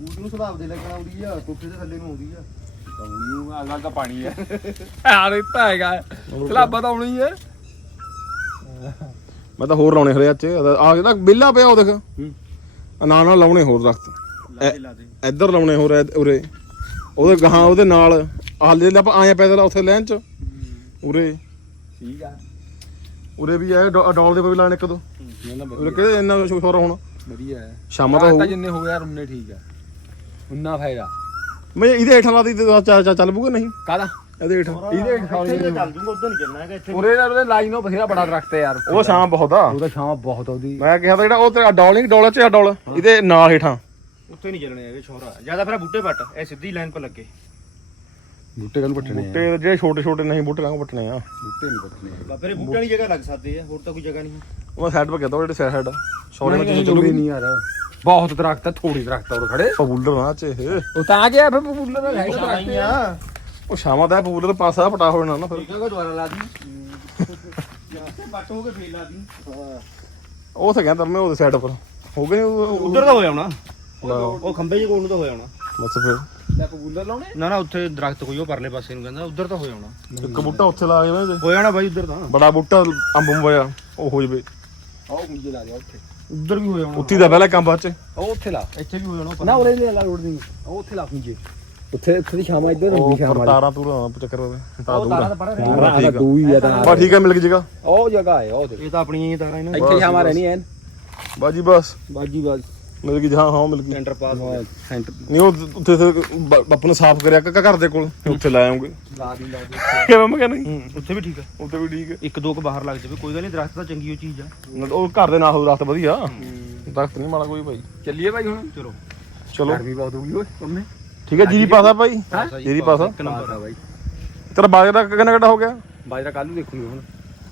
ਟੂਕੂ ਨੂੰ ਸਲਾਬ ਦੇ ਲੱਗਣਾ ਉਹਦੀ ਆ ਕੋਠੇ ਦੇ ਥੱਲੇ ਨੂੰ ਆਉਂਦੀ ਆ। ਤੌਣੀ ਅੱਗਾ ਦਾ ਪਾਣੀ ਹੈ ਆ ਰੇਤਾ ਹੈਗਾ। ਸਲਾਬਾ ਤਾਂ ਆਉਣੀ ਹੈ ਮੈਂ ਤਾਂ ਹੋਰ ਲਾਉਣੇ ਹਰੇ ਅੱਜ। ਆ ਜਿਹੜਾ ਬਿੱਲਾ ਪਿਆ ਉਹ ਦੇਖ। ਆ ਨਾਲ ਨਾਲ ਲਾਉਣੇ ਹੋਰ ਦਰਖਤ। ਇੱਧਰ ਲਾਉਣੇ ਹੋਰ ਉਰੇ। ਉਹਦੇ ਗਾਹਾਂ ਉਹਦੇ ਨਾਲ। ਜਿਹੜੇ ਆਪਾਂ ਆਏ ਪੈਦਲ ਉੱਥੇ ਲੈਣ ਚ। ਉਰੇ। ਠੀਕ ਆ। ਉਰੇ ਵੀ ਆਏ ਡੋਲ ਦੇ ਪੇ ਵੀ ਲਾਣ ਇੱਕ ਦੋ। ਉਰੇ ਕਿਹਦੇ ਇੰਨਾ ਸ਼ੋਰ ਹੁਣ? ਵਧੀਆ ਹੈ ਸ਼ਾਮਾਂ ਤਾਂ ਹੋਊ। ਜਿੰਨੇ ਹੋ ਯਾਰ ਉਨੇ ਠੀਕ ਆ। ਉਨਾ ਫਾਇਦਾ। ਮੈਂ ਇਹਦੇ ਹੇਠਾਂ ਲਾ ਦੀ ਤੇ ਚੱਲ ਪੂਗਾ ਨਹੀਂ? ਕਾਦਾ ਇਹਦੇ ਹੇਠਾਂ ਇਹਦੇ ਇੱਥੇ ਤਾਂ ਚੱਲ ਜੂਗਾ ਉਧਰ ਨਹੀਂ ਚੱਲਣਾ ਹੈਗਾ ਇੱਥੇ। ਉਰੇ ਨਾਲ ਉਹਦੇ ਲਾਈਨ ਉਹ ਬਥੇਰਾ ਬੜਾ ਦਰਖਤ ਹੈ ਯਾਰ। ਉਹ ਸ਼ਾਮ ਬਹੁਤ ਆ। ਉਹਦਾ ਛਾਂ ਬਹੁਤ ਆਉਦੀ ਮੈਂ ਕਿਹਾ ਤਾਂ ਜਿਹੜਾ ਉਹ ਤੇ ਡੋਲਿੰਗ ਡੋਲਾ ਚ ਆ ਡੋਲ ਇਹਦੇ ਨਾਲ ਹੇਠਾਂ। ਉੱਥੇ ਨਹੀਂ ਚੱਲਣੇ ਹੈਗੇ ਛੋਰਾ। ਜ਼ਿਆਦਾ ਫਿਰ ਬੂਟੇ ਪੱਟ ਇਹ ਸਿੱਧੀ ਲਾਈਨ 'ਤੇ ਲੱਗੇ। ਬੂਟੇ ਕੱਲ ਪੱਟਣੇ ਬੂਟੇ ਜਿਹੜੇ ਛੋਟੇ ਛੋਟੇ ਨਹੀਂ ਬੂਟੇ ਲਾਂਗ ਪੱਟਣੇ ਆ? ਬੂਟੇ ਨਹੀਂ ਪੱਟਣੇ ਬਾ ਫਿਰ ਇਹ ਬੂਟਿਆਂ ਦੀ ਜਗ੍ਹਾ ਲੱਗ ਸਕਦੇ ਆ ਹੋਰ ਤਾਂ ਕੋਈ ਜਗ੍ਹਾ ਨਹੀਂ ਉਹ ਸਾਈਡ ਪੇ ਕਹਿੰਦਾ ਜਿਹੜੇ ਸਾਈਡ ਸੌਰੇ ਵਿੱਚ ਨਹੀਂ ਚੱਲੂਗੀ? ਨਹੀਂ ਯਾਰ। ਬਹੁਤ ਦਰਖਤ ਆ ਥੋੜੀ ਦਰਖਤ ਆ ਉਹ ਖੜੇ। ਪਪੂਲਰ ਨਾ ਚ ਇਹ ਉਹ ਤਾਂ ਆ ਗਿਆ ਫਿਰ ਬੁੱਲਰ ਦਾ ਤਾਂ ਦਰਖਤ। ਹੀ ਆ ਉਹ ਸ਼ਾਮਾਂ ਦਾ ਪਪੂਲਰ ਪਾਸਾ ਪਟਾ ਹੋ ਜਾਣਾ ਨਾ ਫਿਰ। ਠੀਕ ਆ ਕੋ ਦੁਆਰਾ ਲਾ ਦੀ। ਜਿੱਥੇ ਬੱਟ ਹੋ ਕੇ ਫੇਰ ਲਾ ਦੀ। ਉਹ ਤਾਂ ਕਹਿੰਦਾ ਮੈਂ ਉਹਦੇ ਸਾਈਡ ਪਰ। ਹੋ ਗਏ ਉਧਰ ਤਾਂ ਹੋ ਜਾਣਾ। ਉਹ ਖੰਭੇ ਜਿਹੇ ਕੋਲ ਨੂੰ ਤਾਂ ਹੋ ਜਾਣਾ। ਬਸ ਫਿਰ। ਲੈ ਬੁੱਲਰ ਲਾਉਣੇ? ਨਾ ਨਾ ਉੱਥੇ ਦਰਖਤ ਕੋਈ ਉਹ ਪਰਲੇ ਪਾਸੇ ਨੂੰ ਕਹਿੰਦਾ ਉਧਰ ਤਾਂ ਹੋ ਜਾਣਾ। ਇੱਕ ਬੂਟਾ ਉੱਥੇ ਲਾ ਕੇ ਨਾ ਹੋ ਜਾਣਾ ਬਾਈ ਉਧਰ ਤਾਂ। ਬੜਾ ਬੂਟਾ ਅੰਬ ਅੰਬ ਹੋਇਆ ਉਹ ਹੋ ਜਵੇ। ਆਹ ਮੁੰਜੇ ਲਾ ਦੇ ਉੱਥੇ। ਉਧਰ ਵੀ ਹੋ ਜਾਣਾ। ਉੱਤੀ ਦਾ ਪਹਿਲਾ ਕੰਮ ਬਾਅਦ ਚ। ਉਹ ਉੱਥੇ ਲਾ। ਇੱਥੇ ਵੀ ਹੋ ਜਾਣਾ ਨਾ ਉਰੇ ਲੈ ਲਾ ਰੋਡ ਨਹੀਂ। ਉਹ ਉੱਥੇ ਲਾ ਮੁੰਜੇ ਉੱਥੇ ਉੱਥੇ ਦੀ ਸ਼ਾਮਾਂ ਇੱਧਰ ਹੁੰਦੀ ਪਰ ਸ਼ਾਮਾਂ ਤਾਰਾਂ ਤੂਰਾਂ ਚੱਕਰ ਉਹਦੇ ਤਾਂ ਉਹ ਤਾਰਾਂ ਦੂਰ ਤਾਂ ਪੜਾ ਤਾਰਾਂ ਠੀਕ ਆ। ਦੂਈ ਆ ਤਾਂ ਬਾ ਠੀਕ ਹੈ ਮਿਲ ਗਈ ਜਗ੍ਹਾ। ਉਹ ਜਗ੍ਹਾ ਹੈ ਉਹ ਇਹ ਤਾਂ ਆਪਣੀਆਂ ਹੀ ਤਾਰਾਂ ਇਹਨਾਂ ਇੱਥੇ ਸ਼ਾਮਾਂ ਰਹਿਣੀ ਐ ਬਾਜੀ ਬਸ। ਬਾਜੀ ਬਾਜ ਮਿਲ ਗਈ ਹਾਂ ਹਾਂ ਮਿਲ ਗਈ। ਸੈਂਟਰ ਪਾਸ ਸੈਂਟਰ ਨਹੀਂ ਉਹ ਉੱਥੇ ਬਾਪੂ ਨੇ ਸਾਫ਼ ਕਰਿਆ ਕ- ਘਰ ਦੇ ਕੋਲ। ਉੱਥੇ ਲੈ ਆਉਂਗੇ। ਲਾ ਦੀ ਲਾ ਦੀ। ਕਿਵੇਂ ਮੈਂ ਕਹਿੰਦਾ ਉੱਥੇ ਵੀ ਠੀਕ ਆ। ਉੱਥੇ ਵੀ ਠੀਕ ਹੈ ਇੱਕ ਦੋ ਕੁ ਬਾਹਰ ਲੱਗ ਜਾਵੇ ਕੋਈ ਗੱਲ ਨਹੀਂ ਦਰਖਤ ਤਾਂ ਚੰਗੀ ਉਹ ਚੀਜ਼ ਆ। ਉਹ ਘਰ ਦੇ ਨਾਲ ਹੋ ਰਸਤ ਵਧੀਆ ਦਰਖਤ ਨਹੀਂ ਮਾੜਾ ਕੋਈ ਭਾਈ। ਚੱਲੀਏ ਭਾਈ ਹੁਣ? ਚਲੋ। ਚਲੋ ਗਰਮੀ ਬਹੁਤ ਹੋ ਗਈ ਓਏ ਤੁਮਨੇ ਠੀਕ ਹੈ ਜੀਰੀ ਪਾਸਾ ਭਾਈ? ਜੀਰੀ ਪਾਸਾ ਇੱਕ ਨੰਬਰ ਆ ਭਾਈ ਤੇਰਾ ਬਾਜਰਾ ਕਿੰਨਾ ਕਿੱਡਾ ਹੋ ਗਿਆ? ਬਾਜਰਾ ਕੱਲ ਨੂੰ ਦੇਖੂਗੇ ਹੁਣ।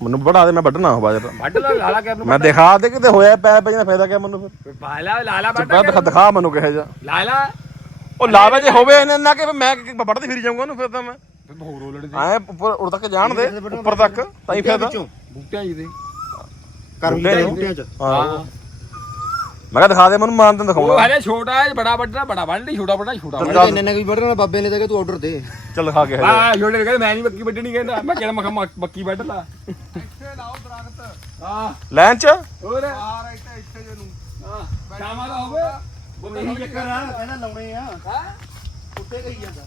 ਮੈਨੂੰ ਬੜਾ ਦੇ ਮੈਂ ਵੱਢਣਾ ਉਹ ਬਾਜਰਾ। ਵੱਢ ਲਾ ਲਾਲਾ ਨੂੰ ਮੈਂ ਦਿਖਾ ਦੇ ਕਿਤੇ ਹੋਇਆ ਪੈ ਪੈ ਫਾਇਦਾ ਕਿਆ ਮੈਨੂੰ ਫਿਰ। ਬਾਲਾ ਲਾਲਾ ਵੱਢ ਦਿਖਾ ਦਿਖਾ ਮੈਨੂੰ ਕਿਹੋ ਜਿਹਾ। ਲਾਲਾ ਉਹ ਲਾਵੇ ਜੇ ਹੋਵੇ ਇਹਨਾਂ ਨਾ ਕਿ ਮੈਂ ਵੱਢਦੇ ਫਿਰੀ ਜਾਊਂਗਾ ਉਹਨੂੰ ਫਿਰ ਤਾਂ ਮੈਂ। ਫਿਰ ਹੋਰ ਰੋਲੜ ਦੇ ਐ ਉੱਪਰ ਉੜ ਤੱਕ ਜਾਣ ਦੇ ਉੱਪਰ ਤੱਕ ਤਾਂ ਹੀ ਫਾਇਦਾ। ਬੂਟਿਆਂ ਜੀ ਦੇ। ਕਰਮ ਨੇ। ਬੂਟਿਆਂ 'ਚ। ਹਾਂ। ਮੈਂ ਕਿਹਾ ਦਿਖਾ ਦੇ ਮੈਨੂੰ ਮਾਨ ਤੈਨੂੰ ਉਹ ਦਿਖਾਉਣਾ ਹਲੇ ਛੋਟਾ ਹੈ ਬੜਾ ਵੱਡਾ ਬੜਾ ਲਈ ਛੋਟਾ ਵੱਡਾ ਛੋਟਾ ਚੱਲ। ਇੰਨੇ ਨੇ ਕੋਈ ਵੱਢਣਾ ਬਾਬੇ ਨੇ ਤਾਂ ਕਿ ਤੂੰ ਆਰਡਰ ਦੇ। ਚੱਲ ਦਿਖਾ ਕੇ ਆ ਛੋਟੇ ਨੇ ਕਹਿੰਦੇ ਮੈਂ ਨਹੀਂ ਬੱਕੀ ਵੱਢਣੀ ਕਹਿੰਦਾ। ਮੈਂ ਕਿਹੜਾ ਮਖਾ ਬੱਕੀ ਵੱਢ ਲਾ। ਇੱਥੇ ਲਾਓ ਦਰਖਤ। ਹਾਂ ਲੈਣ ਚ? ਹੋਰ? ਆ ਇੱਥੇ ਇੱਥੇ ਜੇ ਨੂੰ ਹਾਂ ਸ਼ਾਮਾਂ ਦਾ ਹੋਵੇ। ਉਹ ਇਹੀ ਚੱਕਰ ਆ ਕਹਿੰਦਾ ਲਾਉਣੇ ਆ। ਹਾਂ? ਉੱਤੇ ਗਈ ਜਾਂਦਾ।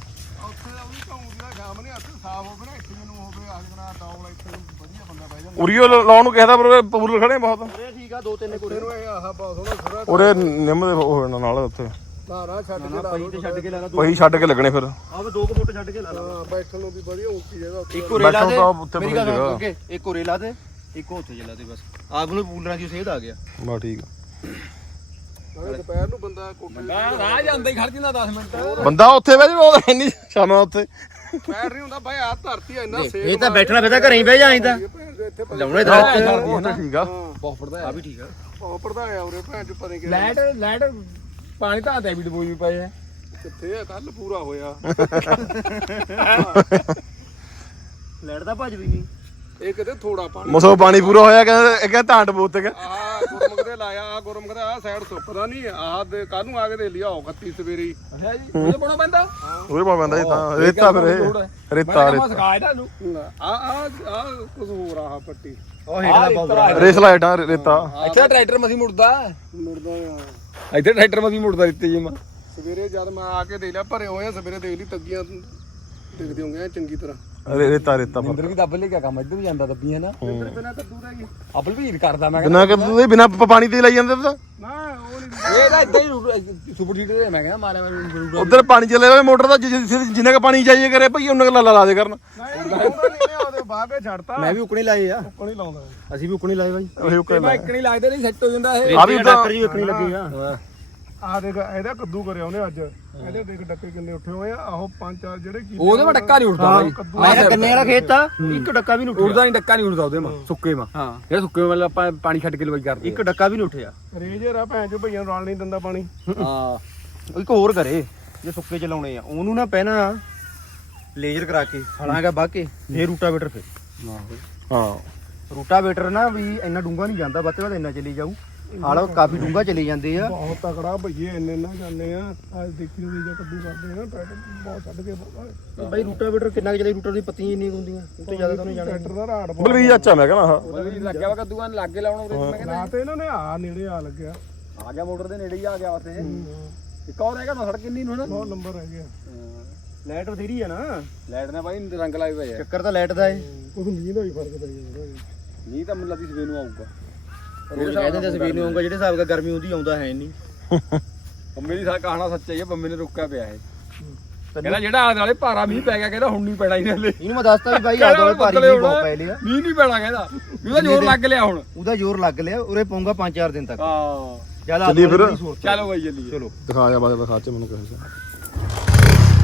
ਦਾ ਵੀ ਘਾਉਂ ਦੀ ਸ਼ਾਮ ਨੇ ਹੱਥ ਸਾਫ਼ ਹੋਵੇ ਨਾ ਇੱਥੇ ਨੂੰ ਹੋਵੇ ਆਜਣਾ ਡੌਲ ਇੱਥੇ ਨੂੰ ਵਧੀਆ ਬੰਦਾ ਬਹਿ ਜਾਂਦਾ ਉਰੀਓ ਲਾਉਣ ਨੂੰ ਕਿਹਾ ਪਰ ਪੂਰ ਖੜੇ ਬਹੁਤ। ਅਰੇ ਠੀਕ ਆ ਦੋ ਤਿੰਨ ਕੁੜੇ ਇਹਨੂੰ ਇਹ ਆਹ ਬਹੁਤ ਸੋਹਣਾ ਖੁਰਾ ਉਰੇ ਨਿੰਮ ਦੇ ਉਹ ਹੋਣਾ ਨਾਲ ਉੱਥੇ। ਧਾਰਾ ਛੱਡ ਕੇ ਲਾ ਪਈ ਤੇ ਛੱਡ ਕੇ ਲਾ ਲਾ ਪਹੀ ਛੱਡ ਕੇ ਲੱਗਣੇ ਫਿਰ। ਆਹ ਦੋ ਕੁ ਫੁੱਟ ਛੱਡ ਕੇ ਲਾ ਲਾ। ਹਾਂ ਬੈਠਣ ਨੂੰ ਵੀ ਵਧੀਆ ਉੱਚੀ ਜਗ੍ਹਾ ਉੱਥੇ। ਇੱਕ ਉਰੇ ਲਾ ਦੇ। ਤਾਂ ਉੱਥੇ ਮੇਰੀ ਗੱਲ ਜਗ੍ਹਾ। ਸੁਣ ਕੇ ਇੱਕ ਉਰੇ ਲਾ ਦੇ ਇੱਕ ਉੱਥੇ ਜਲਾ ਦੇ ਬਸ। ਆਪ ਨੂੰ ਪੂਲਰਾਂ ਦੀ ਸੇਧ ਆ ਗਿਆ। ਬਾ ਠੀਕ ਆ। ਨਾਲੇ ਦੁਪਹਿਰ ਨੂੰ ਬੰਦਾ ਕੋਠੇ ਮੈਂ ਰਾਹ ਜਾਂਦਾ ਹੀ ਖੜ ਜਿੰਦਾ 10 ਮਿੰਟ। ਬੰਦਾ ਉੱਥੇ ਬਹਿ ਜਾ ਉਹ ਇੰਨੀ ਸ਼ਾਮਾਂ ਉੱਥੇ। ਪੈਰ ਨਹੀਂ ਹੁੰਦਾ ਬਾਈ ਆ ਧਰਤੀ ਆ ਇੰਨਾ ਸੇਕ ਇਹ ਤਾਂ ਬੈਠਣਾ ਫਿਰ ਤਾਂ ਘਰੇ ਹੀ ਬਹਿ ਜਾ ਤਾਂ। ਦੇ ਇੱਥੇ ਲਾਉਣੇ ਦਰਖਤ ਉੱਥੇ ਠੀਕ ਆ। ਬਹੁਤ ਪੜਦਾ ਆ ਵੀ ਠੀਕ ਆ। ਪਾਉ ਪੜਦਾ ਆ ਉਰੇ ਭੈਣ ਚ ਪਤਾ ਨਹੀਂ ਲਾਈਟ ਲਾਈਟ ਪਾਣੀ ਤਾਂ ਤੇ ਵੀ ਡਬੋਈ ਵੀ ਪਏ ਆ ਕਿੱਥੇ ਆ? ਕੱਲ ਪੂਰਾ ਹੋਇਆ। ਲੈਟ ਤਾਂ ਭੱਜਦੀ ਨਹੀਂ ਇਹ ਕਿਤੇ ਥੋੜਾ ਪਾਣੀ ਮਸੋ ਪਾਣੀ ਪੂਰਾ ਹੋਇਆ ਕਹਿੰਦਾ ਇਹ ਕਹਿੰਦਾ ਟਾਂਟ ਬੋਤ ਤੇ ਆਹ ਗੁਰਮੁਖ ਦੇ ਲਾਇਆ ਆ ਗੁਰਮੁਖ ਦਾ ਆ ਸਾਈਡ ਸੁੱਕਦਾ ਨਹੀਂ ਆਹ ਦੇ ਕੱਲ ਨੂੰ ਆ ਕੇ ਦੇ ਲਿਆਓ 31 ਸਵੇਰੇ ਹੀ। ਅੱਛਾ ਜੀ ਉਹਦੇ ਪਾਉਣਾ ਪੈਂਦਾ? ਉਹਦੇ ਪਾ ਪੈਂਦਾ ਜੀ ਤਾਂ ਰੇਤਾ ਫਿਰ ਇਹ ਰੇਤਾ ਮੈਂ ਰੇਤਾ। ਸਿਖਾਇਆ ਤੁਹਾਨੂੰ ਆ ਆ ਆ ਕੁਝ ਹੋਰ ਆਹ ਪੱਟੀ। ਉਹ ਹੇਠਲਾ ਬਹੁਤ ਰੇਸ ਲਾਈਟਾਂ ਰੇਤਾ। ਇੱਥੇ ਟਰੈਕਟਰ ਮਸੀਂ ਮੁੜਦਾ। ਮੁੜਦਾ ਆ। ਇੱਥੇ ਟਰੈਕਟਰ ਮਸੀਂ ਮੁੜਦਾ ਰਿੱਤੇ ਜੀ ਮੈਂ। ਸਵੇਰੇ ਜਦ ਮੈਂ ਆ ਕੇ ਦੇ ਲਿਆ ਭਰੇ ਹੋਏ ਆ ਸਵੇਰੇ ਦੇਖ ਲਈ ਤੱਗੀਆਂ ਦਿਖਦੇ ਹੋਣਗੇ ਚੰਗੀ ਤਰ੍ਹਾਂ। ਰੇਤਾ ਰੇਤਾ ਇੰਦਰ ਵੀ ਦੱਬ ਲੈ ਗਿਆ ਕੰਮ ਇੱਧਰ ਵੀ ਜਾਂਦਾ ਦੱਬੀ ਹੈ ਨਾ? ਬਿਨਾ ਕੱਦੂ ਦਾ ਕੀ ਵੀ ਹੀਰ ਕਰਦਾ ਮੈਂ ਬਿਨਾ ਕਿ ਤੁਸੀਂ ਬਿਨਾ ਪਾਣੀ ਤੇ ਲਾਈ ਜਾਂਦੇ ਤਾਂ? ਨਾ ਉਹ ਨਹੀਂ ਕਹਿੰਦਾ ਇਹ ਤਾਂ ਇੱਦਾਂ ਹੀ ਸੁਪਰ ਹੀਟਰ ਹੈ ਮੈਂ ਕਹਿੰਦਾ ਮਾਰਿਆ ਮੈਨੂੰ ਉਧਰ ਪਾਣੀ ਚੱਲੇ ਹੋਏ ਮੋਟਰ ਦਾ ਜਿੰਨਾ ਕ ਪਾਣੀ ਚਾਹੀਏ ਕਰੇ ਭਈ ਉਹਨਾਂ ਕ ਲਾ ਲਾ ਦੇ ਕਰਨ। ਨਹੀਂ ਉਹਦੇ ਬਾਹ ਕੇ ਛੱਡਤਾ। ਮੈਂ ਵੀ ਉਕਣੀ ਲਾਏ ਆ। ਕੋਣੀ ਲਾਉਂਦਾ। ਅਸੀਂ ਵੀ ਉਕਣੀ ਲਾਏ ਬਾਈ। ਉਹੀ ਉਹ ਮੈਂ ਇੱਕ ਨਹੀਂ ਲੱਗਦਾ ਨਹੀਂ ਸੈੱਟ ਹੋ ਜਾਂਦਾ ਇਹ। ਆ ਵੀ ਉਦਾਂ ਡਾਕਟਰ ਜੀ ਉਕਣੀ ਲੱਗੀ ਆ। ਆ ਦੇਖ ਇਹਦਾ ਕੱਦੂ ਕਰਿਆ ਉਹਨੇ ਅੱਜ। ਇਹਦੇ ਦੇਖ ਡੱਕੇ ਕਿੰਨੇ ਉੱਠੇ ਹੋਏ ਆ। ਆਹੋ ਪੰਜ ਚਾਰ ਜਿਹੜੇ ਕੀ ਉਹਦੇ ਮੈਂ ਡੱਕਾ ਨਹੀਂ ਉੱਡਦਾ ਬਾਈ। ਮੈਂ ਕੰਨੇ ਵਾਲਾ ਖੇਤ ਆ? ਇੱਕ ਡੱਕਾ ਵੀ ਨਹੀਂ ਉੱਠਿਆ। ਉੱਡਦਾ ਨਹੀਂ ਡੱਕਾ ਨਹੀਂ ਉੱਡਦਾ ਉਹਦੇ ਮਾ ਸੁੱਕੇ ਮਾ ਹਾਂ। ਜਿਹੜਾ ਸੁੱਕੇ ਮਾ ਆਪਾਂ ਪਾਣੀ ਛੱਡ ਕੇ ਲਵਾਈ ਕਰਦੇ ਇੱਕ ਡੱਕਾ ਵੀ ਨਹੀਂ ਉੱਠਿਆ। ਰੇਜਰ ਆ ਭੈਣ ਚੋ ਭਈਆਂ ਨੂੰ ਰਲ ਨਹੀਂ ਦਿੰਦਾ ਪਾਣੀ। ਹਾਂ। ਇੱਕ ਹੋਰ ਕਰੇ ਜੇ ਸੁੱਕੇ ਚ ਲਾਉਣੇ ਆ। ਉਹਨੂੰ ਨਾ ਪਹਿਨਾ ਲੇਜ਼ਰ ਕਰਾ ਕੇ ਹਲਾਂਗਾ ਬਾਹ ਕੇ ਫੇਰ ਰੂਟਾਵੇਟਰ ਫਿਰ। ਹਾਂ। ਰੂਟਾਵੇਟਰ ਨਾ ਵੀ ਇੰਨਾ ਡੂੰਗਾ ਨਹੀਂ ਜਾਂਦਾ ਵੱਧ ਤੋਂ ਵੱਧ ਇੰਨਾ ਚਲੀ ਜਾਊ। ਹਾਲ ਕਾਫੀ ਡੂੰਗਾ ਚਲੇ ਜਾਂਦੇ ਆ। ਬਹੁਤ ਤਕੜਾ ਭਈਏ ਇੰਨੇ ਨਾ ਜਾਂਦੇ ਆ। ਅੱਜ ਦੇਖੀ ਨੂੰ ਜੇ ਕੱਦੂ ਕਰਦੇ ਆ ਨਾ ਟਰੈਕਟਰ ਬਹੁਤ ਛੱਡ ਕੇ ਪਾਉਂਦਾ ਬਾਈ ਰੂਟਾਵੇਟਰ ਕਿੰਨਾ ਕੁ ਚਲੇ ਰੂਟਰ ਦੀ ਪੱਤੀਆਂ ਇੰਨੀਆਂ ਹੁੰਦੀਆਂ ਉਹ ਤੋਂ ਜ਼ਿਆਦਾ ਤਾਂ ਨਹੀਂ ਜਾਣਾ। ਟਰੈਕਟਰ ਦਾ ਰਾੜ ਬਹੁਤ ਬਲਵੀਰ ਚਾਚਾ ਮੈਂ ਕਹਿੰਦਾ ਹਾਂ। ਉਹ ਵੀ ਲੱਗਿਆ ਵਾ ਕੱਦੂਆਂ ਲੱਗੇ ਲਾਉਣ ਉਰੇ ਮੈਂ ਕਹਿੰਦਾ ਤੇ ਇਹਨਾਂ ਨੇ ਆ ਨੇੜੇ ਆ ਲੱਗਿਆ। ਆ ਗਿਆ ਮੋਟਰ ਦੇ ਨੇੜੇ ਹੀ ਆ ਗਿਆ ਉੱਥੇ। ਇੱਕ ਹੋਰ ਹੈਗਾ ਨਾ ਸੜਕ ਕਿੰਨੀ ਨੂੰ ਹਨਾ ਬਹੁਤ ਨੰਬਰ ਹੈਗੇ ਆ। ਲਾਈਟ ਬਥੇਰੀ ਆ ਨਾ। ਲਾਈਟ ਨੇ ਬਾਈ ਰੰਗ ਲਾਏ ਹੋਏ ਆ। ਚੱਕਰ ਤਾਂ ਲਾਈਟ ਦਾ ਏ। ਕੁਝ ਮੀਂਹ ਦਾ ਵੀ ਫ਼ਰਕ ਪੈ ਜਾਂਦਾ ਨਹੀਂ ਤਾਂ ਮੈਨੂੰ ਲੱਗਦੀ ਸਵੇਰ ਨੂੰ ਆਊਗਾ। ਰੋਜ਼ ਕਹਿ ਦਿੰਦੇ ਸਵੇਰ ਨੂੰ ਆਉਂਗਾ ਜਿਹੜੇ ਹਿਸਾਬ ਦਾ ਗਰਮੀ ਹੁੰਦੀ ਆਉਂਦਾ ਹੈ ਨਹੀਂ ਬੰਮੇ ਦੀ ਸਾ ਕਹਾਣਾ ਸੱਚਾ ਹੀ ਹੈ ਬੰਮੇ ਨੇ ਰੁਕਿਆ ਪਿਆ ਇਹ। ਕਹਿੰਦਾ ਜਿਹੜਾ ਆਲੇ ਨਾਲੇ ਭਾਰਾ ਮੀਂਹ ਪੈ ਗਿਆ ਕਹਿੰਦਾ ਹੁਣ ਨਹੀਂ ਪੈਣਾ ਇਹਨਾਂ ਮੈਂ ਦੱਸਤਾ ਵੀ ਬਾਈ ਆਦੋ ਭਾਰੀ ਵੀ ਬਹੁਤ ਪੈ ਲਿਆ। ਮੀਂਹ ਨਹੀਂ ਪੈਣਾ ਕਹਿੰਦਾ। ਉਹਦਾ ਜ਼ੋਰ ਲੱਗ ਲਿਆ ਹੁਣ। ਉਹਦਾ ਜ਼ੋਰ ਲੱਗ ਲਿਆ ਉਰੇ ਪਊਗਾ 5-4 ਦਿਨ ਤੱਕ। ਹਾਂ। ਜ਼ਿਆਦਾ ਚੱਲੀਏ ਫਿਰ। ਚਲੋ ਬਾਈ ਜੱਲੀ ਚਲੋ। ਦਿਖਾ ਜਾ ਬਾਅਦ ਖਾਚੇ ਮੈਨੂੰ ਕਹੇ